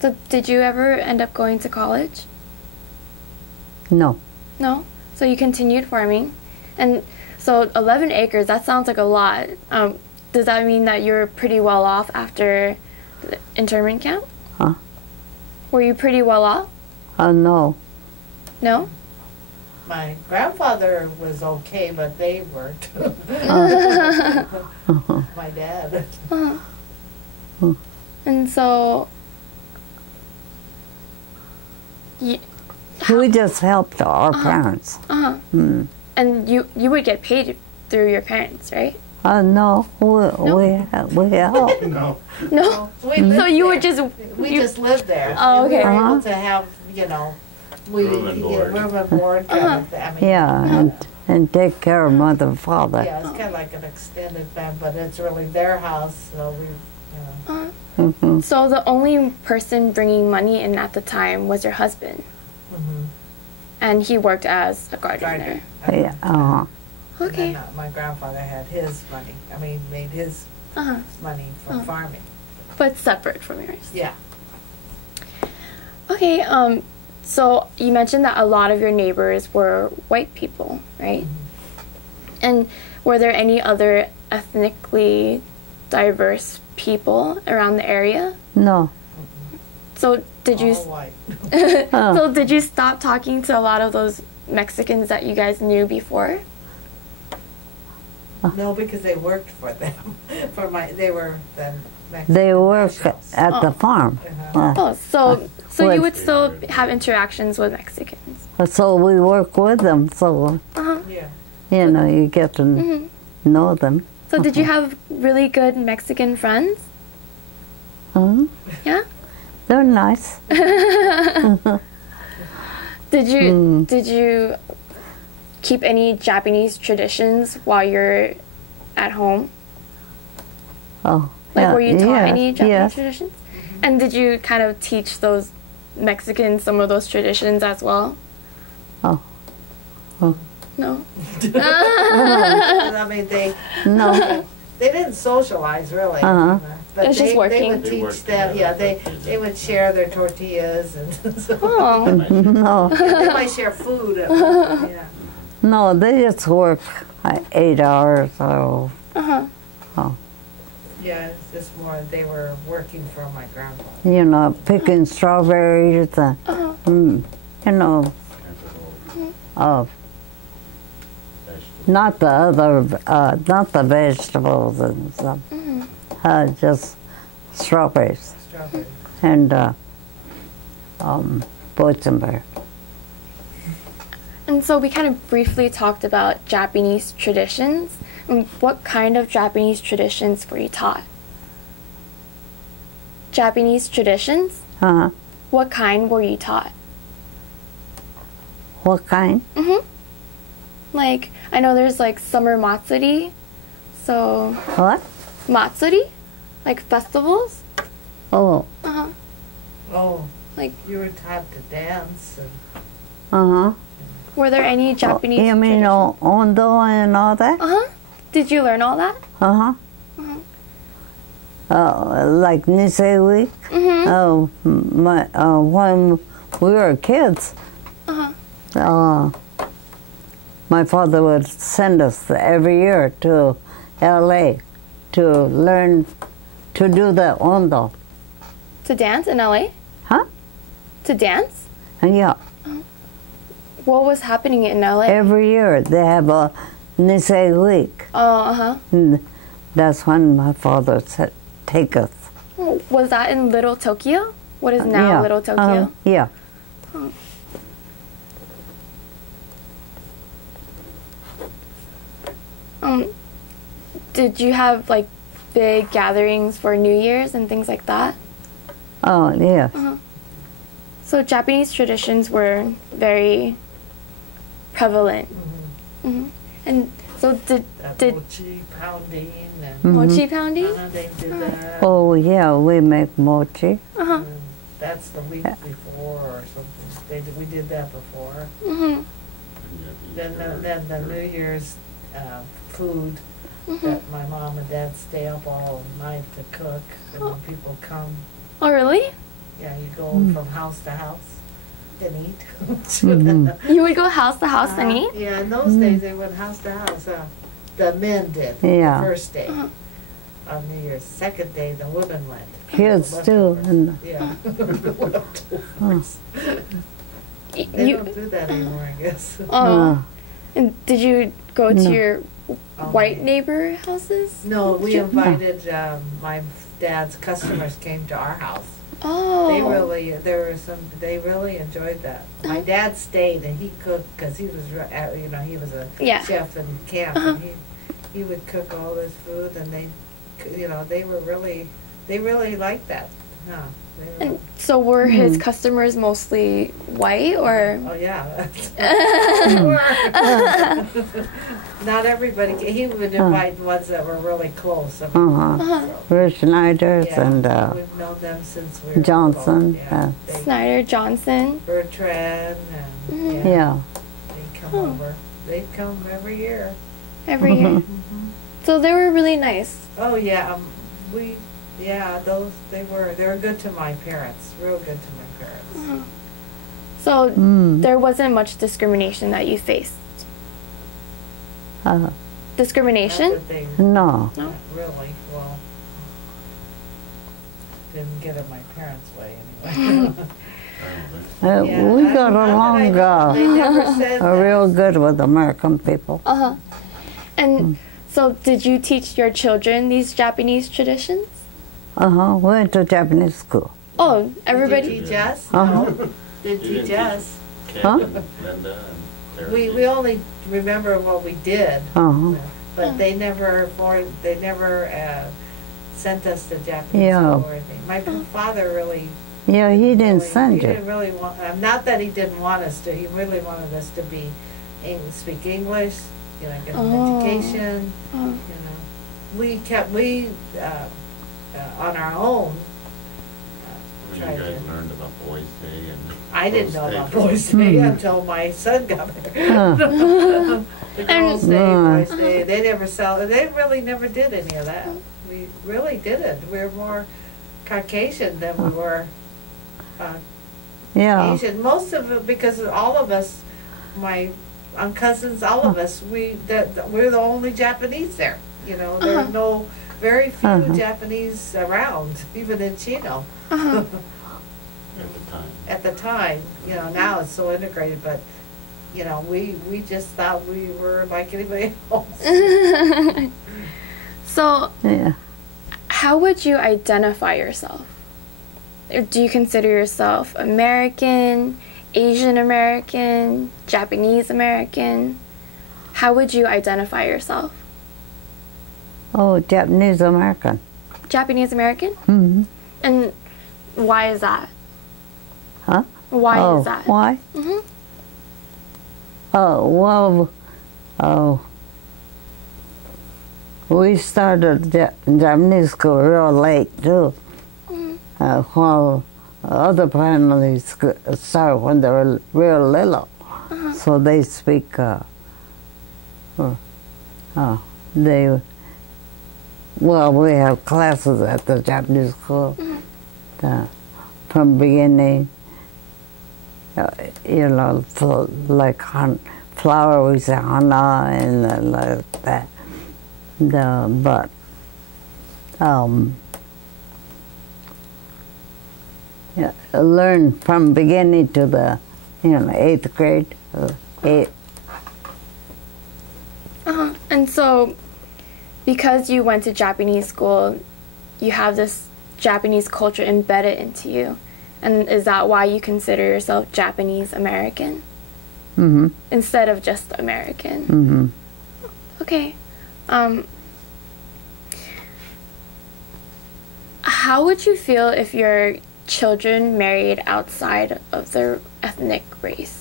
So did you ever end up going to college? No, No? So you continued farming. And so 11 acres, that sounds like a lot. Does that mean that you're pretty well off after the internment camp? Huh? Were you pretty well off? no. No? My grandfather was okay, but they weren't. My dad. And so We just helped our parents. uh-huh. And you would get paid through your parents, right? No, we helped. No. No. We So lived you there. would just We you- just lived there. Oh, And we okay. were Uh-huh. able to have, Room and board. room and board kind of thing. I mean, Yeah, and take care of mother and father. Yeah, it's kind of like an extended family, but it's really their house, so we, So the only person bringing money in at the time was your husband, and he worked as a gardener. gardener. Yeah, And Okay. then, my grandfather had his money. I mean, made his Uh-huh. money from farming. But separate from yours. Yeah. Okay. So you mentioned that a lot of your neighbors were white people, right? And were there any other ethnically diverse people around the area? no. So did you? All white. So did you stop talking to a lot of those Mexicans that you guys knew before? No, because they worked for them. They were the Mexican They work nationals. at the farm. Oh, so you Would- would still have interactions with Mexicans. So we work with them. So Uh-huh. Yeah. You know, you get to know them. So did you have really good Mexican friends? Huh? Yeah? They're nice. Did you keep any Japanese traditions while you're at home? Oh, Like, yeah, were you taught any Japanese yes. traditions? And did you kind of teach those Mexicans some of those traditions as well? Oh. Oh. No? I mean, No. they didn't socialize really. Uh-huh. But It was just they working. would They teach worked them. Yeah, together. they would share their tortillas and so Oh. No. they might share food. Yeah. No, they just work 8 hours or Uh-huh. Yeah, it's just more they were working for my grandpa. you know, picking strawberries and, Uh-huh. you know, not the other, not the vegetables and stuff, just strawberries Strawberry. and boysenberry. And so we kind of briefly talked about Japanese traditions. And what kind of Japanese traditions were you taught? Japanese traditions? Uh-huh. What kind were you taught? What kind? Like, I know there's like summer matsuri. So, What? matsuri? Like festivals? Oh, Uh-huh. Oh, Like, you were taught to dance. And uh-huh. were there any Japanese You mean traditions? ondo and all that? Uh-huh. Did you learn all that? Uh-huh. Like Nisei Week? Oh, when we were kids, my father would send us every year to LA to learn to do the ondo. To dance in LA? Huh? To dance? And yeah, What was happening in LA? every year they have a Nisei Week. Oh, uh-huh. And that's when my father said, take us. Was that in Little Tokyo? What is now Yeah, Little Tokyo? Yeah. Did you have like big gatherings for New Year's and things like that? Oh, yeah. So Japanese traditions were very prevalent. And so did mochi pounding and mochi pounding? they do that. Oh, yeah, we make mochi. And that's the week before or something. We did that before. Then the New Year's food that my mom and dad stay up all night to cook, and when people come, Oh, really? yeah, you go from house to house and eat. You would go house to house and eat? Yeah, in those days they went house to house. The men did Yeah. the first day. On New Year's second day, the women went. Kids too. Leftovers. And, Yeah. Leftovers. They You, don't do that anymore, I guess. oh. And did you go to No. your white neighbor houses? No, we invited my dad's customers came to our house. Oh. They really enjoyed that. My dad stayed and he cooked because he was he was a Yeah. chef in camp and he would cook all this food and they really liked that. Yeah. And so were his customers mostly white or? Oh yeah. Not everybody. He would invite ones that were really close. I mean, Rich Snyders yeah, and we've known them since we were Johnson, little. Yeah, Snyder, Johnson. Bertrand and yeah. they'd come over. They'd come every year. Every year. So they were really nice. Oh yeah, they were good to my parents. Real good to my parents. So there wasn't much discrimination that you faced. Discrimination? Not that they No. No? really well didn't get it my parents' way anyway. Yeah, We got not that I along know. They never said real good with American people. And so did you teach your children these Japanese traditions? Went to Japanese school. Oh, Did everybody? you teach us? No. Did You teach didn't us? Kevin, Linda, and Terry. We only remember what we did. Uh-huh. But they never sent us to Japanese Yeah. school or anything. My father really. Yeah, he didn't really, send He you. didn't really want. Not that he didn't want us to. He really wanted us to be speak English. You know, get an education. Oh. You know, we on our own. When you tried guys to. learned about Boys Day and I didn't know Girls' Day about for- Boys Day until my son got there. Huh. The Girls' Day, Right. Boys Day, they really never did any of that. We really didn't. We were more Caucasian than we were Yeah. Asian. Most of it, because all of us, my cousins, all of us, we're the only Japanese there. You know, there are very few Uh-huh. Japanese around, even in Chino. Uh-huh. at the time. At the time, you know, now it's so integrated, but, you know, we just thought we were like anybody else. So, Yeah. how would you identify yourself? Do you consider yourself American, Asian American, Japanese American? How would you identify yourself? Oh, Japanese American. Japanese American? Mm-hmm. And why is that? Huh? Why Oh, is that? why? Hmm. Oh, well, we started Japanese school real late, too. While other families start when they're real little. So they speak, we have classes at the Japanese school from beginning. You know, like flower, we say hana and like that. But yeah, learn from beginning to the 8th grade. And so, because you went to Japanese school, you have this Japanese culture embedded into you. And is that why you consider yourself Japanese American? Mm-hmm. Instead of just American? Mm-hmm. Okay. How would you feel if your children married outside of their ethnic race?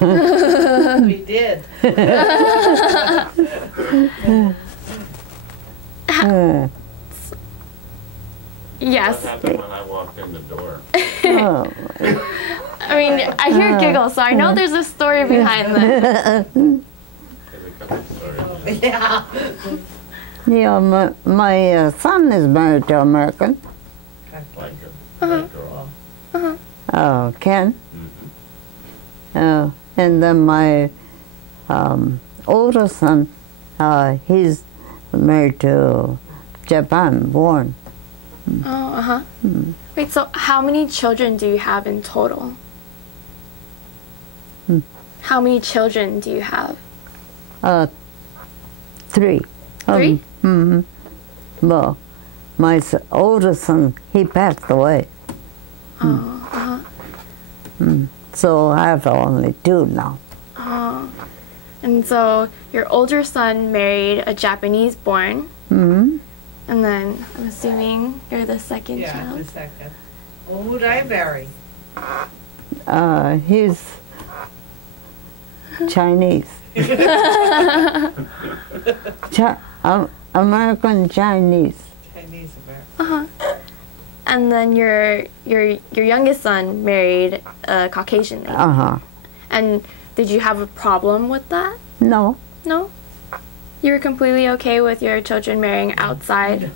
We did. Yes. What happened when I walked in the door? Oh. I mean, I hear giggles, so I know there's a story behind this. There's a couple of stories. Yeah. Yeah, my son is married to American. Like a white girl. Ken. Mhm. And then my older son, he's married to Japan, born. Oh, uh-huh. Wait, so how many children do you have in total? How many children do you have? 3. 3? Mm-hmm. Well, my older son, he passed away. Oh, uh-huh. So I have only 2 now. Oh. And so your older son married a Japanese born, Mm-hmm. and then I'm assuming you're the second Yeah, child. the second. Well, who'd I marry? He's Chinese. American Chinese. Chinese American. Uh-huh. And then your youngest son married a Caucasian lady. Uh-huh. And did you have a problem with that? No. No? You were completely okay with your children marrying outside?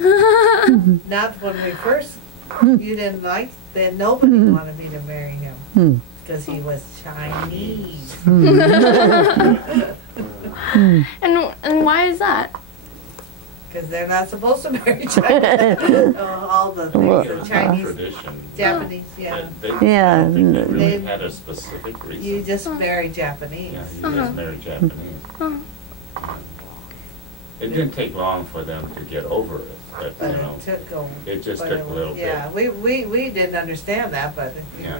Not when we first, you didn't like, then nobody wanted me to marry him. Because he was Chinese. And why is that? Because they're not supposed to marry Chinese. All the things, the Chinese, Tradition. Japanese, yeah. They, Yeah. I don't think they really They- had a specific reason. You just marry Japanese. Yeah, you just marry Japanese. It didn't take long for them to get over it, but But you know, it took a, it just but took it a was- little yeah, bit. we didn't understand that, but Yeah.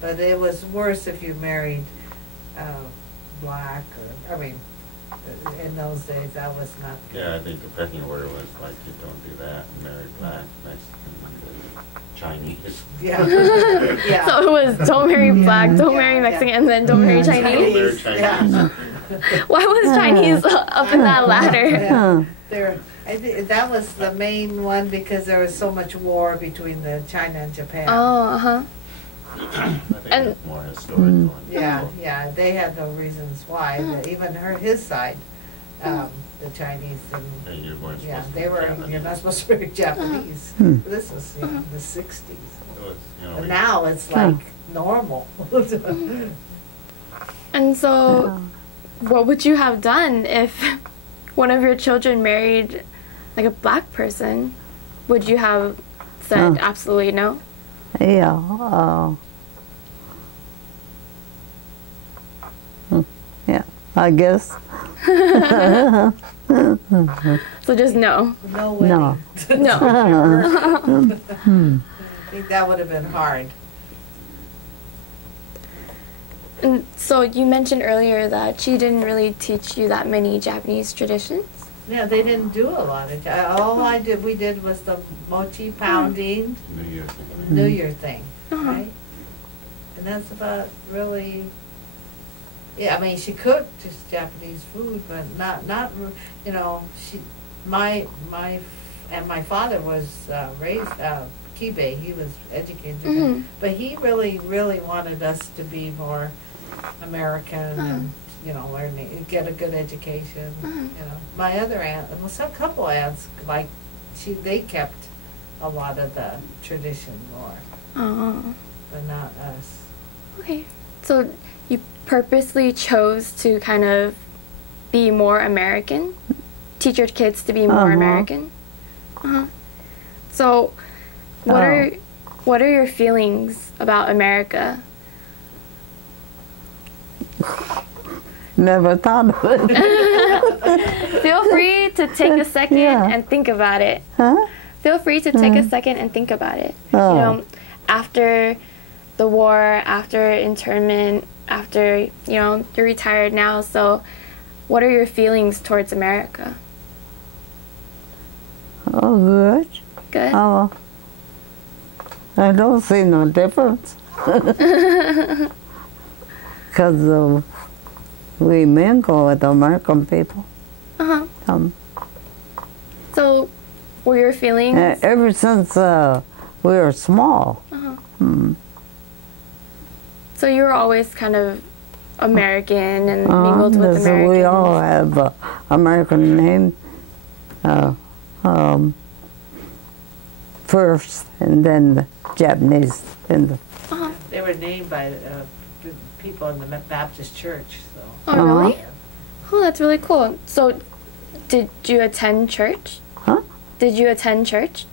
but it was worse if you married black, or, I mean, in those days, that was not good. Yeah, I think the pecking order was like, you don't do that, marry black, Mexican, Chinese. Yeah. Yeah. So it was don't marry black, don't Yeah, marry yeah. Mexican, and then don't marry Chinese. Don't marry Chinese. Yeah. Why was Chinese up in that ladder? Yeah. That was the main one because there was so much war between China and Japan. Oh, uh-huh. I think And- it's more historical. Yeah, yeah, they had no reasons why. Even his side, the Chinese And didn't. you weren't Yeah, supposed to they be were. Japanese. You're not supposed to be Japanese. Hmm. This was in the '60s, It was, you know, but we- now it's like normal. And so, what would you have done if one of your children married like a black person? Would you have said absolutely no? Yeah. Yeah, I guess. So just no. No way. No. No. I think that would have been hard. And so you mentioned earlier that she didn't really teach you that many Japanese traditions. Yeah, they didn't do a lot of. All we did was the mochi pounding, New Year's thing. New Year thing, Uh-huh. right? And that's about really. Yeah, I mean, she cooked just Japanese food, but not. You know, my father was raised Kibe. He was educated, in Japan, Mhm. but he really wanted us to be more American and learning, get a good education. You know, my other aunt, well, some couple aunts like they kept a lot of the tradition more, Oh. but not us. Okay. So you purposely chose to kind of be more American? Teach your kids to be more American? Uh-huh. So what are your feelings about America? Never thought of it. Feel free to take a second Yeah. and think about it. Huh? Feel free to take a second and think about it. Oh. You know, after the war, after internment, after, you're retired now, so what are your feelings towards America? Oh, good. Good? Oh, I don't see no difference. Because we mingle with American people. Uh-huh. So, were your feelings... Ever since we were small. So you were always kind of American and mingled with Because Americans? we all have American name first, and then the Japanese. And They were named by people in the Baptist church. So. Oh, really? Oh, that's really cool. So, did you attend church? Huh? Did you attend church?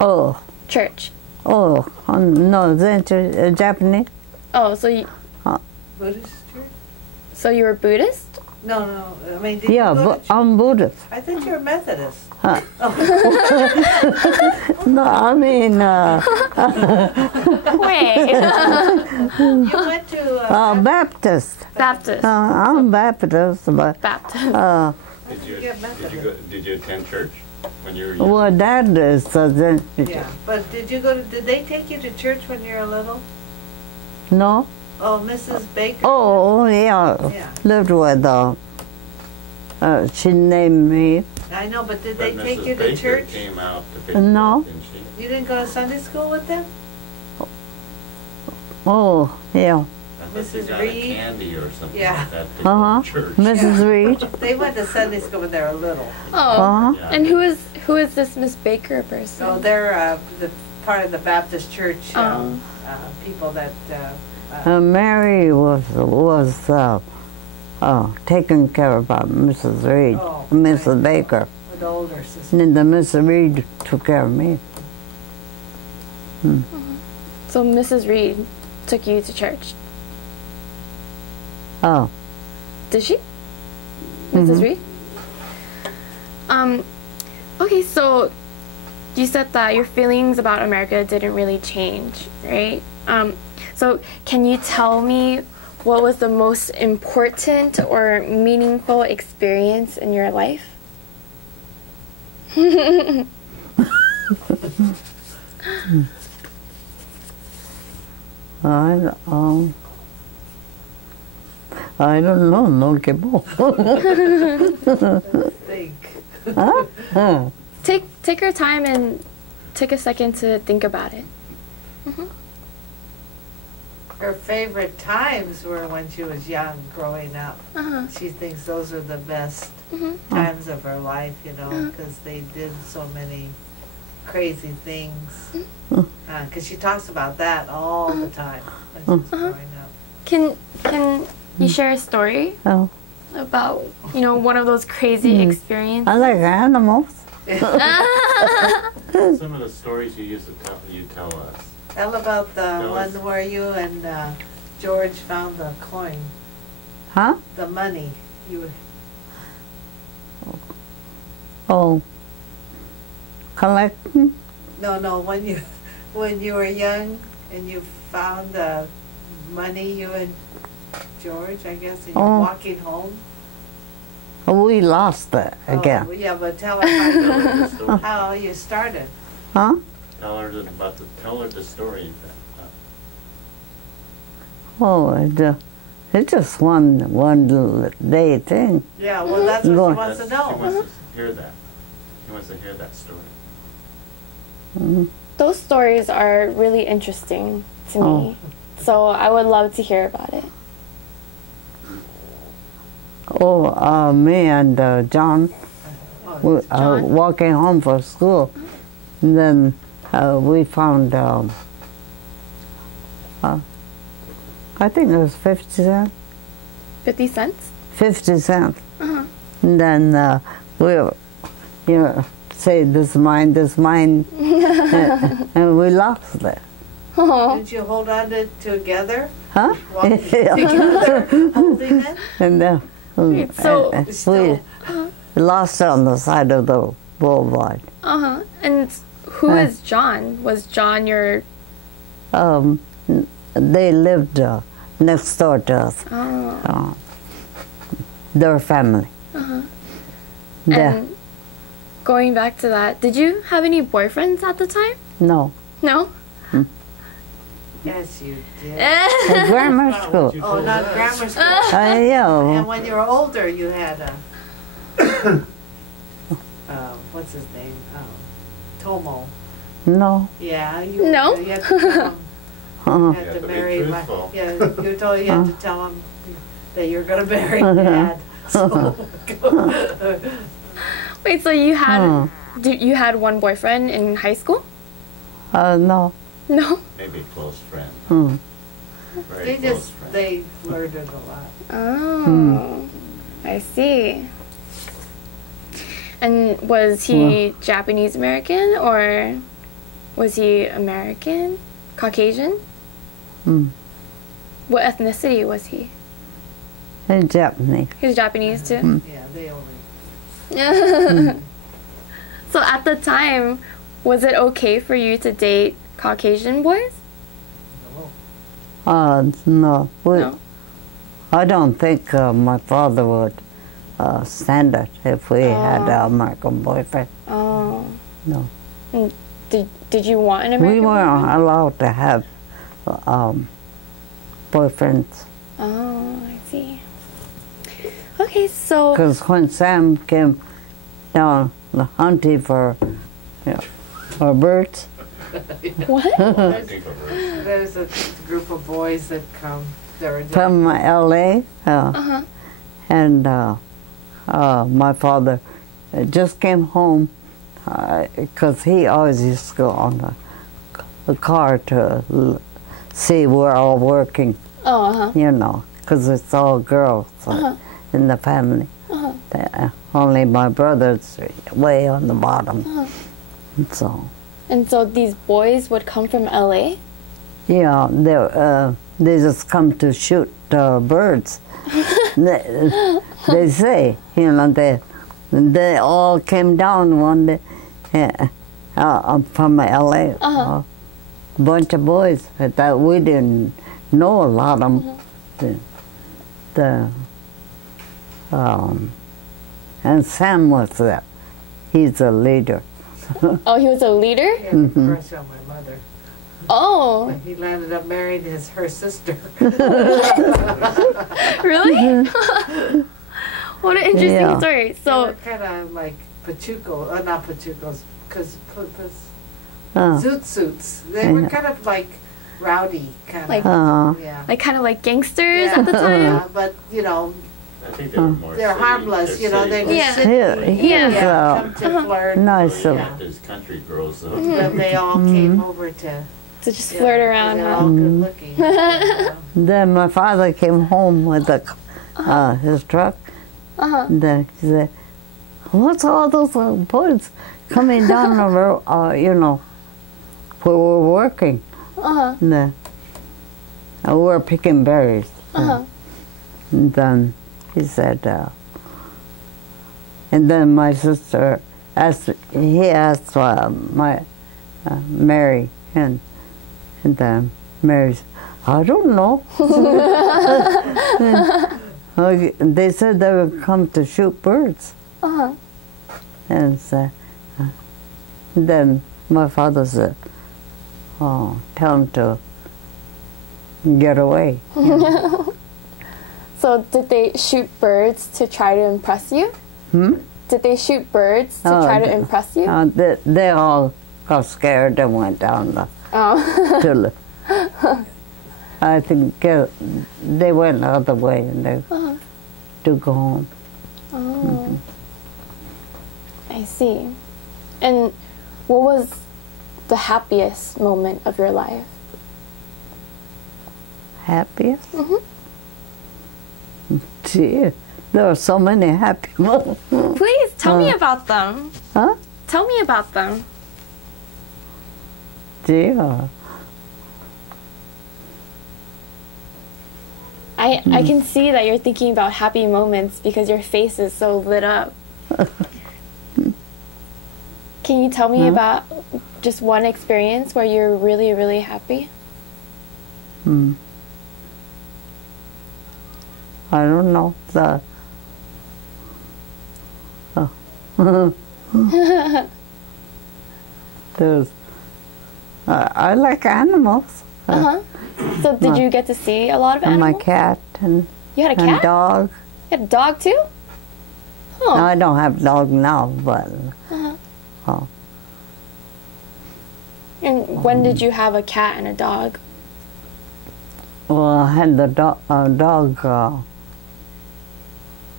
oh, Church. no, then Japanese. Oh, so Buddhist church? so you were Buddhist? No. I mean, did Yeah, you go but to church? I'm Buddhist. I thought you were Methodist. No, I mean Wait. You went to Baptist. Baptist. I'm Baptist, but Baptist. Did you attend church when you were young? well, Dad is then. yeah. But did they take you to church when you were little? No. Oh, Mrs. Baker. Oh, yeah. Yeah. Lived with she named me. I know, but did But they take Mrs. you to Baker church? came out to pick No. you up, didn't she? You didn't go to Sunday school with them? Oh, yeah. I thought you Mrs. got Reed? a candy or something Yeah. like that to Uh-huh. church. Mrs. Reed. They went to Sunday school when they were little. Oh. Uh-huh. Yeah. And who is this Miss Baker person? So they're the part of the Baptist church Oh. people that. Mary was taken care of by Mrs. Reed, Oh, Mrs. right. Baker. With the older sister. And then the Mrs. Reed took care of me. So Mrs. Reed took you to church. Oh, Did she? Mrs. Reed? Okay, so you said that your feelings about America didn't really change, right? So can you tell me what was the most important or meaningful experience in your life? I don't know, no que more. Think. Huh? Take your time and take a second to think about it. Her favorite times were when she was young, growing up. She thinks those are the best times of her life, you know, because they did so many crazy things. Because she talks about that all the time when she's growing up. Can you share a story Oh, about, you know, one of those crazy experiences? I like animals. Some of the stories you used to tell us. Tell about the Tell one us. where you and George found the coin, Huh? the money. You Oh, collecting? no, when you were young and you found the money, you and George, I guess, and you're Oh. walking home. We lost it again. Oh, yeah, but tell her how you started. Huh? Tell her the story. Oh, it's just one little day thing. Yeah, well, that's what Go she wants to She know. wants to hear that. She wants to hear that story. Those stories are really interesting to me. So I would love to hear about it. Oh, me and John Oh, were John? walking home from school. And then we found, I think it was 50 cents. 50 cents? 50 cents. And then we, say, this is mine, and we lost it. Oh, Did you hold on to it together? Huh? Walking together, holding it? And so we still- lost it on the side of the boulevard. And who is John? Was John your... They lived next door to us. Oh. Their family. Yeah. And going back to that, did you have any boyfriends at the time? No. No? Yes, you did. At grammar school. You Oh, told not us. grammar school. Yeah. And when you were older, you had a, what's his name? Tomo. No. Yeah, you. No? You had to tell him. Uh, You You had have to to be marry my. truthful. Yeah, you told you had to tell him that you're gonna marry Dad. So, Wait, so you had you had one boyfriend in high school? no. No? Maybe a close friend. Very they close just friend. they flirted a lot. Oh, I see. And was he Japanese American or was he American? Caucasian? What ethnicity was he? In Japanese. He was Japanese too? Yeah, they only. So at the time, was it okay for you to date Caucasian boys? No. No. I don't think my father would stand it if we had an American boyfriend. Oh. No. And did you want an American We weren't boyfriend? allowed to have boyfriends. Oh, I see. Okay, so... Because when Sam came down hunting for birds, What? I think of her. There's a group of boys that come. They're from L.A., and my father just came home because he always used to go on the car to see we're all working, Oh, because it's all girls in the family. Only my brother's way on the bottom. So, And so these boys would come from LA? yeah, they just come to shoot birds. They say, they all came down one day from LA. A bunch of boys that we didn't know a lot of them. And Sam was there. He's a leader. Oh, he was a leader? He had a crush on my mother. Oh, But he ended up marrying her sister. really? What an interesting Yeah. story. So, kind of like Pachuco, not Pachucos, because Zoot Suits. They were kind of like rowdy, kind Like- of. Yeah. like kind of like gangsters Yeah. at the time? Yeah, but you know, I think they were more they're city- harmless. they're You know, city they girls. just Yeah. sit. He was Come to flirt. nice. So, Yeah. there's country girls though. But they all came over to To just flirt around, They're huh? all good looking. Yeah. Then my father came home with his truck. Uh-huh. And then he said, "What's all those boys coming down the road? You know, where we're working." Uh-huh. And then we were picking berries. Uh-huh. And then he said, and then my sister asked Mary, and then Mary said, "I don't know." They said they would come to shoot birds. Uh-huh. And so, then my father said, "Oh, tell him to get away." So did they shoot birds to try to impress you? Did they shoot birds to Oh, try to impress you? They all got scared and went down the Oh. to the, I think they went the other way and they to go home. Oh. I see. And what was the happiest moment of your life? Happiest? Gee, there were so many happy moments. Please tell me about them. Huh? Tell me about them. Gee, I can see that you're thinking about happy moments because your face is so lit up. Can you tell me about just one experience where you're really, really happy? I don't know. There's, I like animals. Uh-huh. So did you get to see a lot of And animals? my cat and, You had a and cat? dog. You had a dog too? Oh. No, I don't have a dog now, but And when did you have a cat and a dog? well, I had the dog.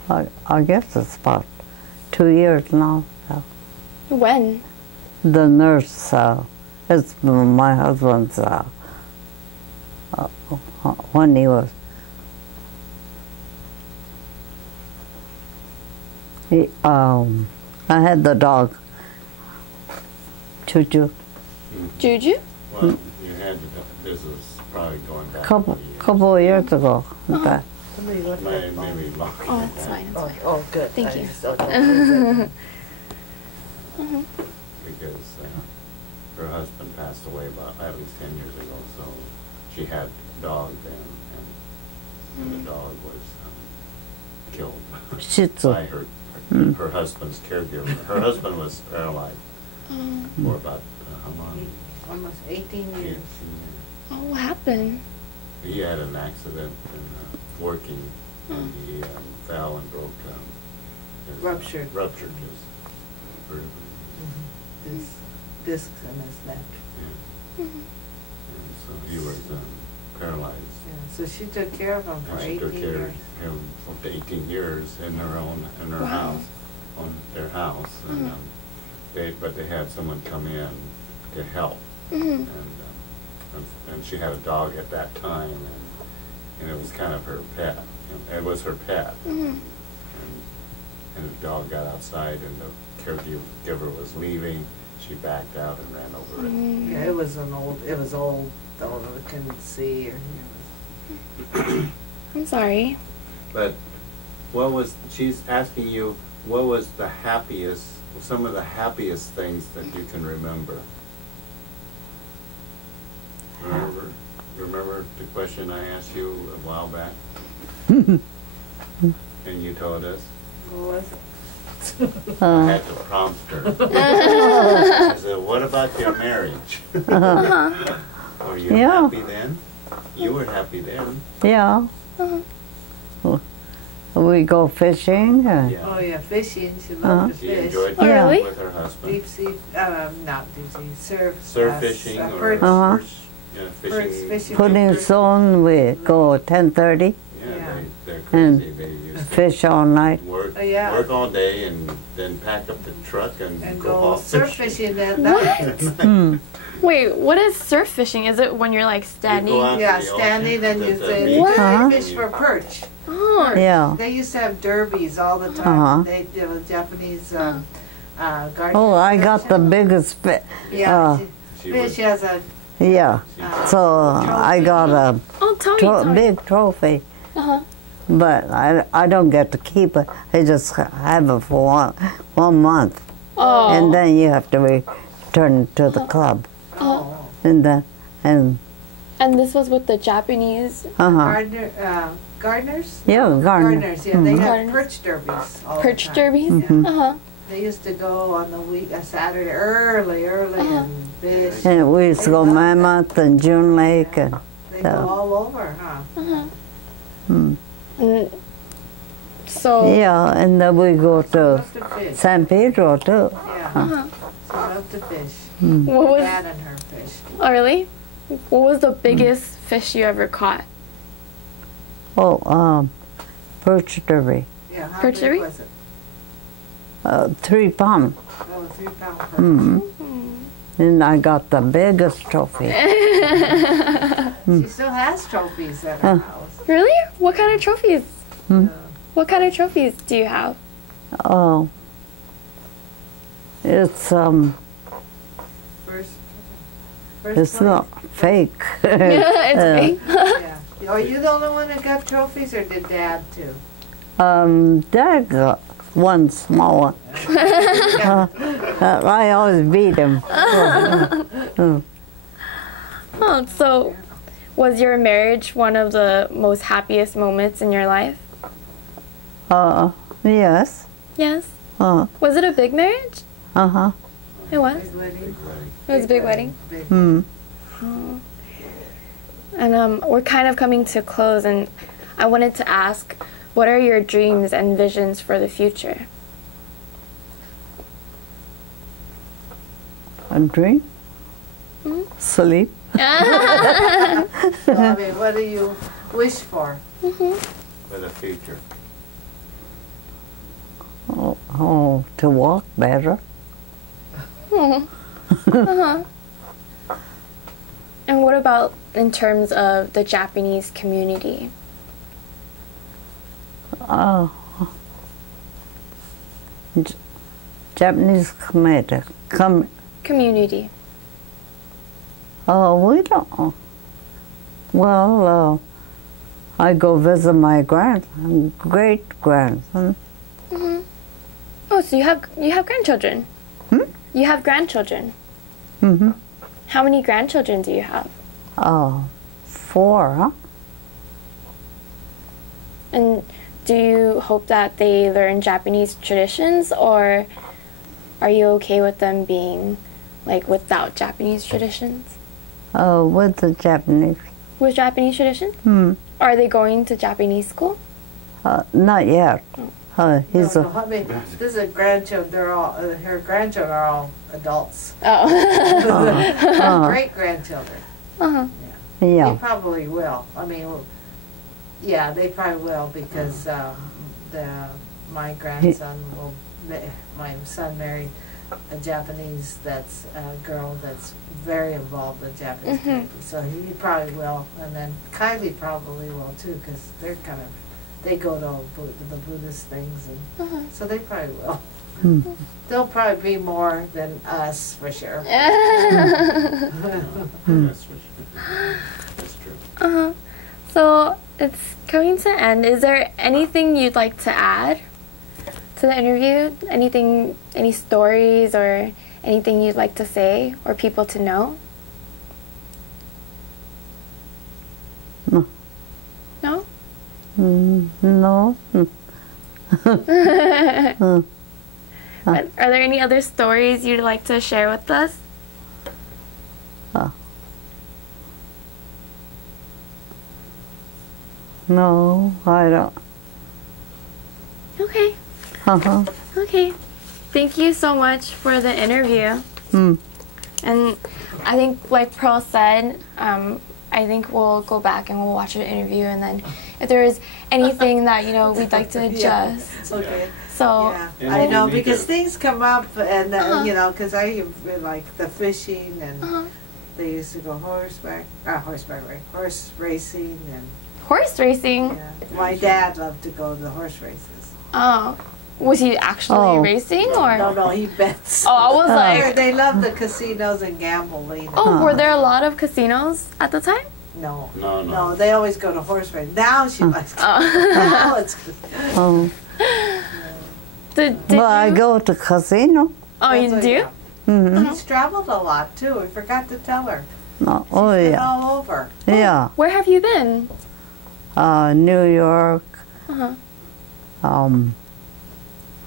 I guess it's about 2 years now. When? The nurse, it's my husband's. When he was. I had the dog. Choo-choo. Juju? Well, you had this is probably going back. Couple of years ago. That. Somebody looked at Maybe phone. longer Oh, than it's that. fine. It's Oh, fine. oh, good. Thank I you. just don't know. Because her husband passed away about at least 10 years ago, so she had a dog then, and the dog was killed Shih Tzu. by her husband's caregiver. Her husband was paralyzed for about how long? Almost 18 years. 18 years. Oh, what happened? He had an accident working, and he fell and broke his, Ruptured. ruptured his vertebrae. His discs in his neck. And so he was paralyzed. Yeah. So she took care of him for And she 18 took care years. of him for 18 years in her house, on their house, and but they had someone come in to help, and she had a dog at that time, and it was kind of her pet. It was her pet, and the dog got outside, and the caregiver was leaving. She backed out and ran over it. Yeah, it was old, though, I couldn't see. I'm sorry. But she's asking you, what was the happiest, some of the happiest things that you can remember? Remember? remember the question I asked you a while back? And you told us? What was it? I had to prompt her. I said, what about your marriage? Were you Yeah. happy then? You were happy then. Yeah. We go fishing. Oh yeah, fishing. She loved to She fish. enjoyed Oh, fishing really? with her husband. Deep sea, not deep sea, Surf fishing or perch, perch, perch fishing. fishing. Putting zone, we go 10:30 Yeah, they're And crazy. They used to fish all night. work, Oh, yeah. work all day and then pack up the truck and, And go go off surf fishing at night. Wait, what is surf fishing? Is it when you're like You go standing? out to Yeah, the standing ocean, and you the say, beach, Huh? they fish for perch. Oh, Yeah. They used to have derbies all the time. Uh-huh. They did Japanese garden. Oh, I got the biggest fish. Yeah, She fish was- has a Yeah. So I got a oh, tell me. big trophy. Uh-huh. But I don't get to keep it. I just have it for one month. Oh. And then you have to return it to the club. oh, And then, and, And this was with the Japanese gardeners. yeah, garden. Gardeners, yeah, they have Gardeners. perch derbies all perch the time. derbies? Mm-hmm. Uh-huh. They used to go on the Saturday early, and fish. And we used to go Mammoth and June Lake. And, They go all over, huh? And so, yeah, and then we go to Love to fish. San Pedro too. Yeah, she loved to fish. what was, Dad and her fish. oh really? What was the biggest fish you ever caught? Oh, perch derby. Yeah, how Perch big derby? was it? 3 pounds. Oh, 3 pound perch. And I got the biggest trophy. She still has trophies at her house. Really? What kind of trophies? Yeah. What kind of trophies do you have? Oh, it's First it's place? not fake. It's big. Yeah. Are you the only one that got trophies, or did Dad too? Dad got one small one. I always beat him. Oh, so was your marriage one of the most happiest moments in your life? Yes. Yes. Uh Was it a big marriage? huh. It was. Big wedding. It was a big wedding. Big And we're kind of coming to close, and I wanted to ask, what are your dreams and visions for the future? A drink. Sleep. So, I mean, what do you wish for? For the future. Oh, to walk better. And what about in terms of the Japanese community? Japanese Community. we don't. Well, I go visit my great grandson. Oh, so you have grandchildren? You have grandchildren? Mm-hmm. How many grandchildren do you have? 4, huh? And do you hope that they learn Japanese traditions, or are you okay with them being like without Japanese traditions? With the Japanese. With Japanese traditions? Are they going to Japanese school? Not yet. He's No, I mean, this is a grandchild. They're all her grandchildren are all adults. Oh. Great grandchildren. Uh-huh. They yeah. probably will. I mean, yeah, they probably will because my grandson will. My son married a Japanese girl that's very involved with Japanese community, so he probably will, and then Kylie probably will too, because they go to the Buddhist things, and so they probably will. They'll probably be more than us for sure. That's for sure. That's true. So it's coming to an end. Is there anything you'd like to add to the interview? Anything, any stories or anything you'd like to say or people to know? No. Are there any other stories you'd like to share with us? No, I don't. Okay. Uh-huh. Okay. Thank you so much for the interview. And I think, like Pearl said, I think we'll go back and we'll watch the interview, and then if there is anything that we'd like to adjust. Okay. So Yeah, I know, because things come up, and because I like the fishing, and they used to go horse racing, and horse racing. yeah. My dad loved to go to the horse races. Oh, was he actually racing or? No, he bets. Oh, I was like. They love the casinos and gambling. Oh, were there a lot of casinos at the time? No, they always go to horse racing. Now she likes to. Now it's. Oh. Did Well, I you? go to casino. Oh, you That's do? Mm-hmm. He's traveled a lot too. We forgot to tell her. Oh, Been yeah. all over. Yeah. Where have you been? New York,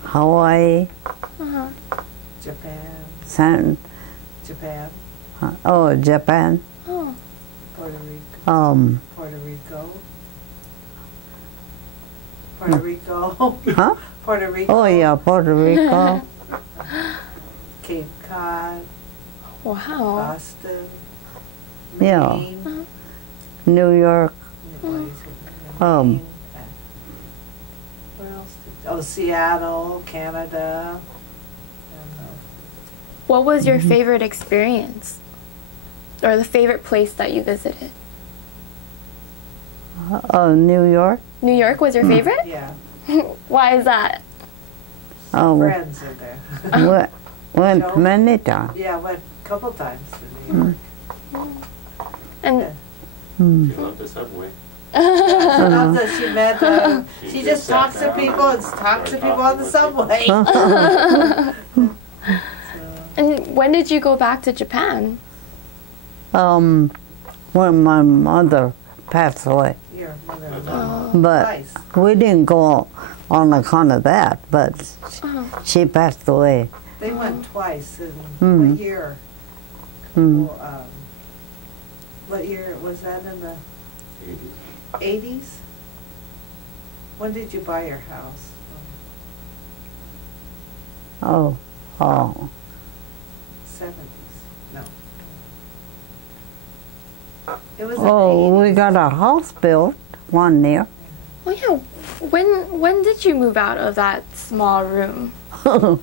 Hawaii, Japan, Japan. Japan, Oh, Puerto Rico, Huh? Puerto Rico, Oh, yeah, Puerto Rico. Cape Cod, wow. Boston, Yeah. Maine, New York. what is it? Um. Maine, where else? Seattle, Canada. And, What was your favorite experience? Or the favorite place that you visited? New York. New York was your favorite? yeah, Why is that? friends are there. Went Joe? many times. Yeah, went a couple times to New York. And She loved the subway. She loves that she met. She She just just talks sat to down people and and talks to started people on talking the with subway. and when did you go back to Japan? When my mother passed away. Your mother But Nice. we didn't go on account of that, but she passed away. They went twice in what year? Well, what year was that, in the 80s? When did you buy your house? Oh. 70s? No. It was in the Oh, 80s. we got a house built one year. Oh yeah. When did you move out of that small room? Oh,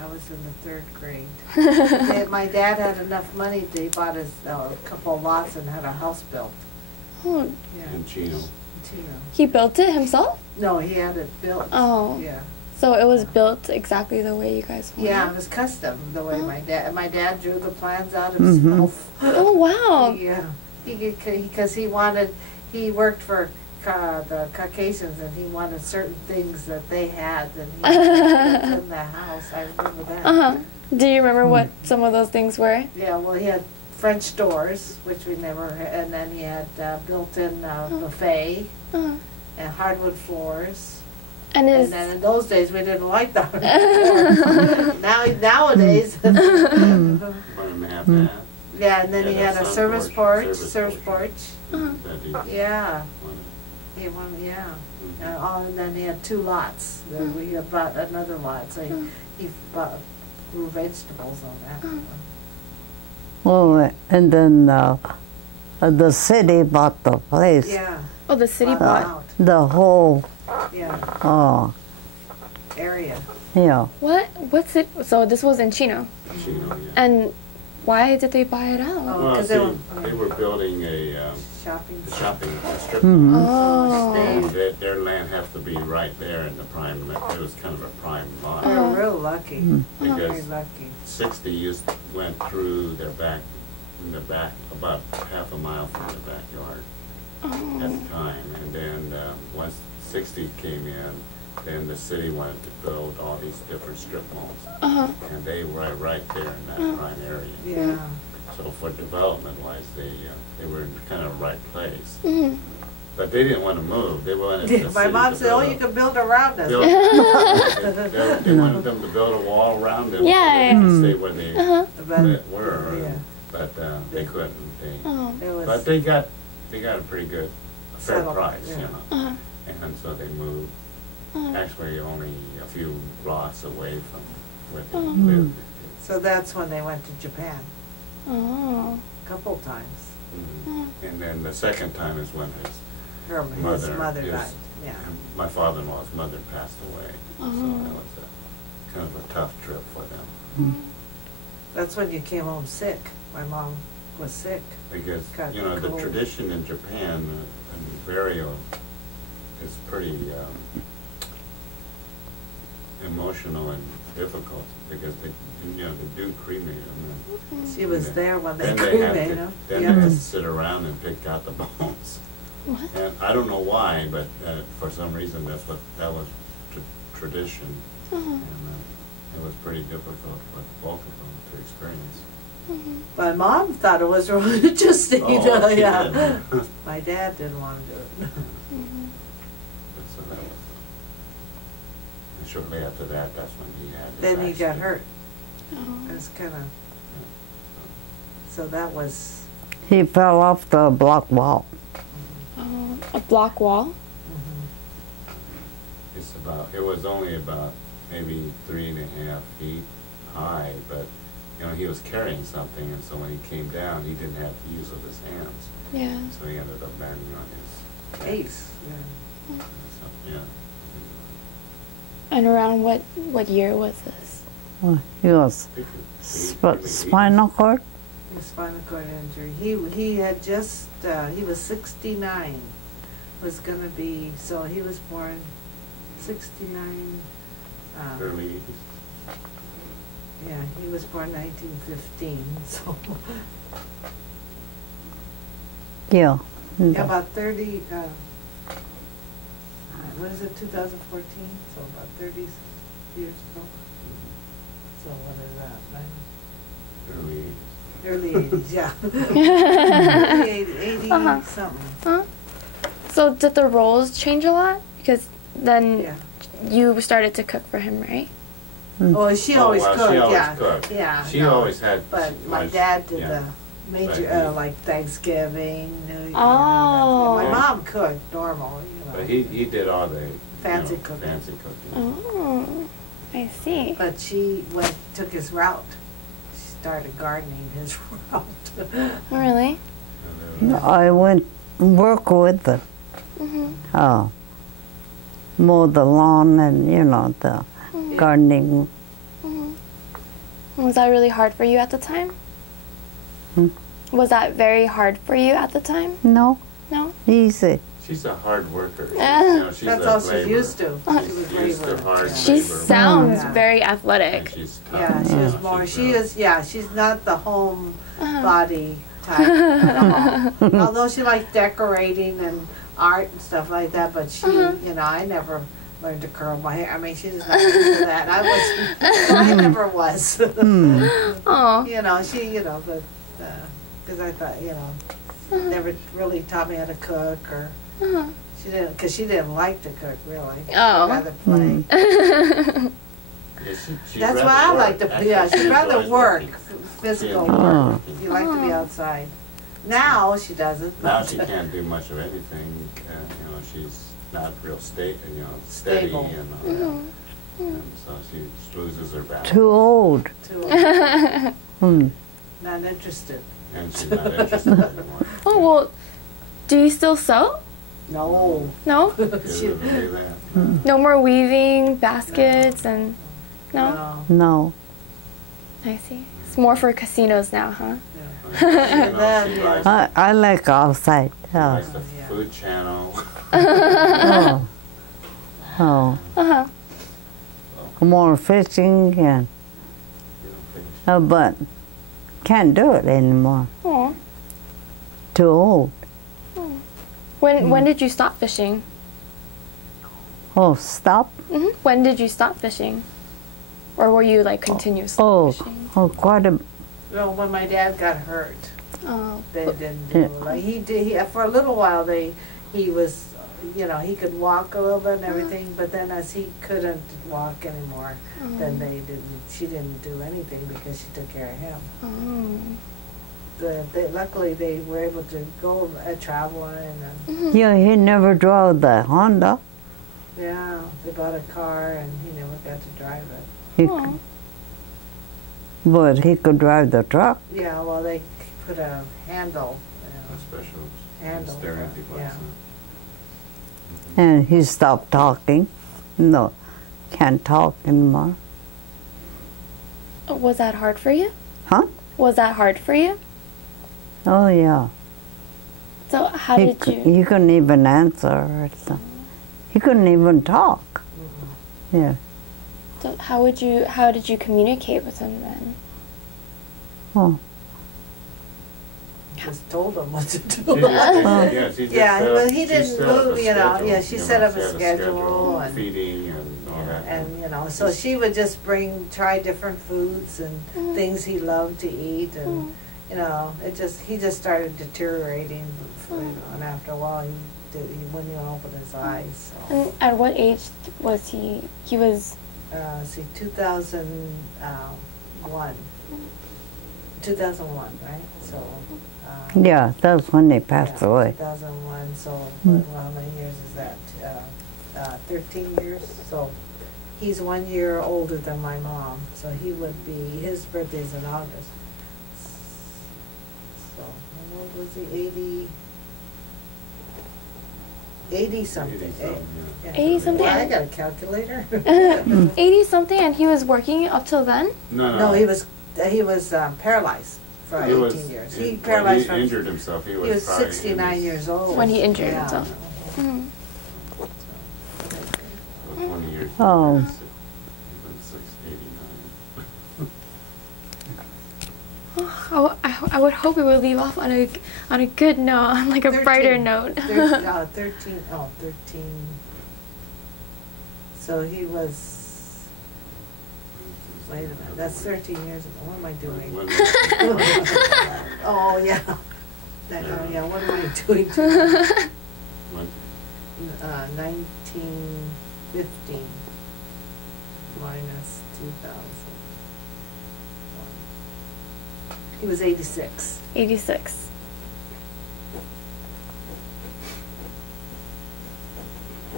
I was in the 3rd grade. My dad had enough money, they bought us a couple of lots and had a house built. Oh, Yeah, In Chino. Tino. he built it himself? No, he had it built. Oh. Yeah. So it was built exactly the way you guys wanted? Yeah, it was custom, the way my dad drew the plans out himself. Oh wow. Yeah, because he worked for the Caucasians, and he wanted certain things that they had, and he put in the house. I remember that. Do you remember what some of those things were? Yeah, well, he had French doors, which we never had, and then he had built-in buffet and hardwood floors. And And then in those days, we didn't like the hardwood floors. Nowadays, 1.5 bath. yeah, and then he had a service porch. That he Yeah. wanted. He won, yeah. And then he had 2 lots. Then we had bought another lot, so he grew vegetables on that one. Oh, and then the city bought the place. Yeah. oh, the city Bought bought. out. The whole, Yeah, area. yeah. What's it? So this was in Chino. Chino, yeah. And why did they buy it out? Oh, Well, 'cause see, they they were building a Shopping. shopping strip mall. Oh. And their land has to be right there in the prime, it was kind of a prime lot. We were real lucky. Very Because lucky. 60 went through their back, about half a mile from the backyard at the time. And then once 60 came in, then the city wanted to build all these different strip malls. And they were right there in that prime area. Yeah. So for development-wise, they were in kind of right place. But they didn't want to move. They wanted the My city mom to said, "Oh, build you a- can build around us." build- they wanted them to build a wall around them. Yeah. So they could stay where they But, were. yeah. But they couldn't. Oh. It was But they got a pretty good, fair Settled, price, yeah. you know. Uh-huh. And so they moved. Actually, only a few blocks away from where they lived. so that's when they went to Japan Oh. a couple times. And then the second time is when his His mother his- died. Yeah. my father-in-law's mother passed away. So Oh. it was kind of a tough trip for them. That's when you came home sick. My mom was sick. Because, Got you know, the cold. tradition in Japan, burial is pretty emotional and difficult because they, you know, they do cremate them. She was And there when they then they have cremated to, him. then Yeah. they have to sit around and pick out the bones. What? And I don't know why, but for some reason that was tradition. And it was pretty difficult for both of them to experience. My mom thought it was interesting. Oh, she yeah. did. My dad didn't want to do it. So that was, and shortly after that, that's when he had his Then he got accident. hurt. Oh. It's kind of, so that was, He fell off the block wall. Oh. A block wall? It was only about maybe 3.5 feet high, but you know, he was carrying something, and so when he came down, he didn't have the use of his hands, Yeah. so he ended up landing on his ace. Yeah. So, yeah. And around what year was this? Well, he was I think it- spinal cord. His spinal cord injury. He had just, he was 69. Was gonna be, so he was born 69. Early 80s. Yeah, he was born 1915, so. Yeah. Yeah, about 30, what is it, 2014? So about 30 years ago. So what is that, Early 80s. early 80s, yeah. Early 80 something, Huh? So did the roles change a lot? Because then yeah. you started to cook for him, right? Oh, she Oh, always well, cooked, she always yeah. cooked. Yeah. She no, always had. But she my was- dad did yeah. the major, But he- like Thanksgiving, New Year. Oh. My mom cooked normal, you know. But he did all the Fancy you know, cooking. Fancy cooking. Oh, I see. But she took his route. She started gardening his route. Really? I went work with them. Mow the lawn and, you know, the gardening. Was that really hard for you at the time? Was that very hard for you at the time? No, No? easy. She's a hard worker. You know, she's That's a all she's laborer. used to. She was She's used to labor. hard Yeah. She labor. sounds Yeah. very And athletic. she's tough. Yeah, she was more, She's she real- is, yeah, she's not the home body type at all. Although she likes decorating and art and stuff like that, but she, you know, I never learned to curl my hair. I mean, she's not into that. I never was. Oh. You know, she, you know, but, because I thought, you know, never really taught me how to cook or, she didn't, because she didn't like to cook, really. Oh. Rather play. Yeah, she'd That's rather why I work. like to, Actually, yeah, she she'd rather enjoys work, working. physical She enjoys work. working. You like to be outside. Now she doesn't. Now but- she can't do much of anything. You know, she's not real steady Stable. and all that. And so she loses her balance. Too old. Not interested. And she's not interested anymore. Oh, well, do you still sew? No. No? You do that. No more weaving, baskets, and... No? No. I see. It's more for casinos now, huh? You know, she likes, I like outside. likes the Yeah. food channel. Oh. Oh. Uh-huh. More fishing and, You know, finish. but can't do it anymore. Aw. Too old. When did you stop fishing? Oh, stop. When did you stop fishing? Or were you, like, continuously Oh, fishing? quite a. No, when my dad got hurt, Oh. they didn't do like he did. For a little while, he was, you know, he could walk a little bit and everything, but then as he couldn't walk anymore, then she didn't do anything because she took care of him. Luckily they were able to go traveling and Yeah, he never drove the Honda. yeah, they bought a car and he never got to drive it. He but he could drive the truck. Yeah, well they put a handle, A special handle. steering device. Yeah. And he stopped talking. No, can't talk anymore. Was that hard for you? Huh? Was that hard for you? Oh, yeah. So how He, did you? he couldn't even answer. Or something. He couldn't even talk. Yeah. So how did you communicate with him then? Oh. Just told him what to do. Well, he didn't move, you know. Yeah, she set up a schedule and feeding and all that. And you know, so she would just try different foods and things he loved to eat, and you know, he just started deteriorating, you know, and after a while he wouldn't even open his eyes. So. And at what age was he? He was. 2001. 2001, right? So. Yeah, that's when they passed away. 2001. So, well, how many years is that? 13 years. So, he's 1 year older than my mom. So his birthday's in August. So, how old was he? 80 something. 80 something. Well, I got a calculator. 80 something, and he was working up till then. No, he was paralyzed for 18 years. He paralyzed when he injured himself. He was 69 years old when he injured himself. Mm-hmm. 20 years. Oh. I would hope it would leave off on a good note, on like a 13. brighter note. 13. So he was. Wait a minute, that's 13 years ago. What am I doing? Oh yeah. Yeah. What am I doing? 1915 minus 2000. He was 86. 86.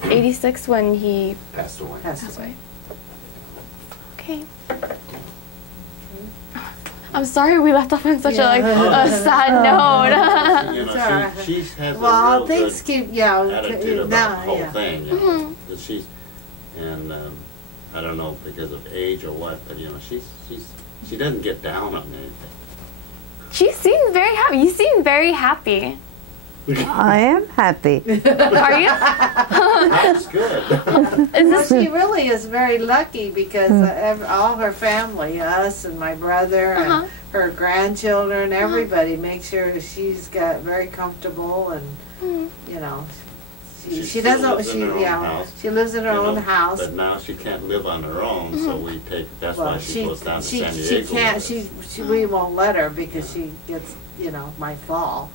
'86 when he Passed away. Passed away. Okay. I'm sorry we left off on such a sad note. You know, she has Well, a real things good keep attitude about the whole yeah. thing. You know, that she's, and I don't know because of age or what, but you know, she doesn't get down on anything. She seems very happy. You seem very happy. I am happy. Are you? That's good. She really is very lucky because all her family, us and my brother and her grandchildren, everybody makes sure she's got very comfortable and you know. She doesn't. She lives in her own house. But now she can't live on her own, so we take. That's why she goes down to San Diego. She can't. We won't let her because she gets, you know, might fall.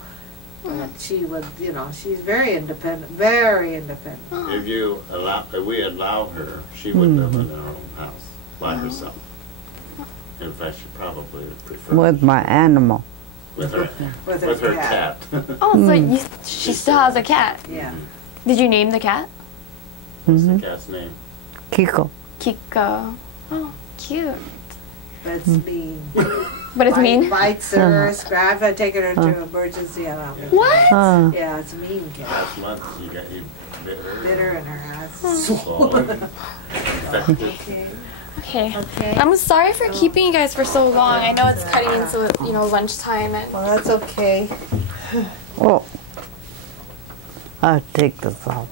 But she would, you know, she's very independent. Very independent. If we allow her, she would live in her own house by herself. In fact, she probably would prefer With my animal. with her cat. Oh, so she still has a cat. Yeah. Did you name the cat? What's the cat's name? Kiko. Kiko. Oh, cute. But it's mean. But it's mean? Bites her, scratch. I take her to emergency. What? Yeah, it's a mean cat. Last month you bit her. Bit her in her ass. Swollen. Okay. I'm sorry for keeping you guys for so long. I know it's cutting into, you know, lunchtime and. Well, that's okay. Oh. I'll take this off.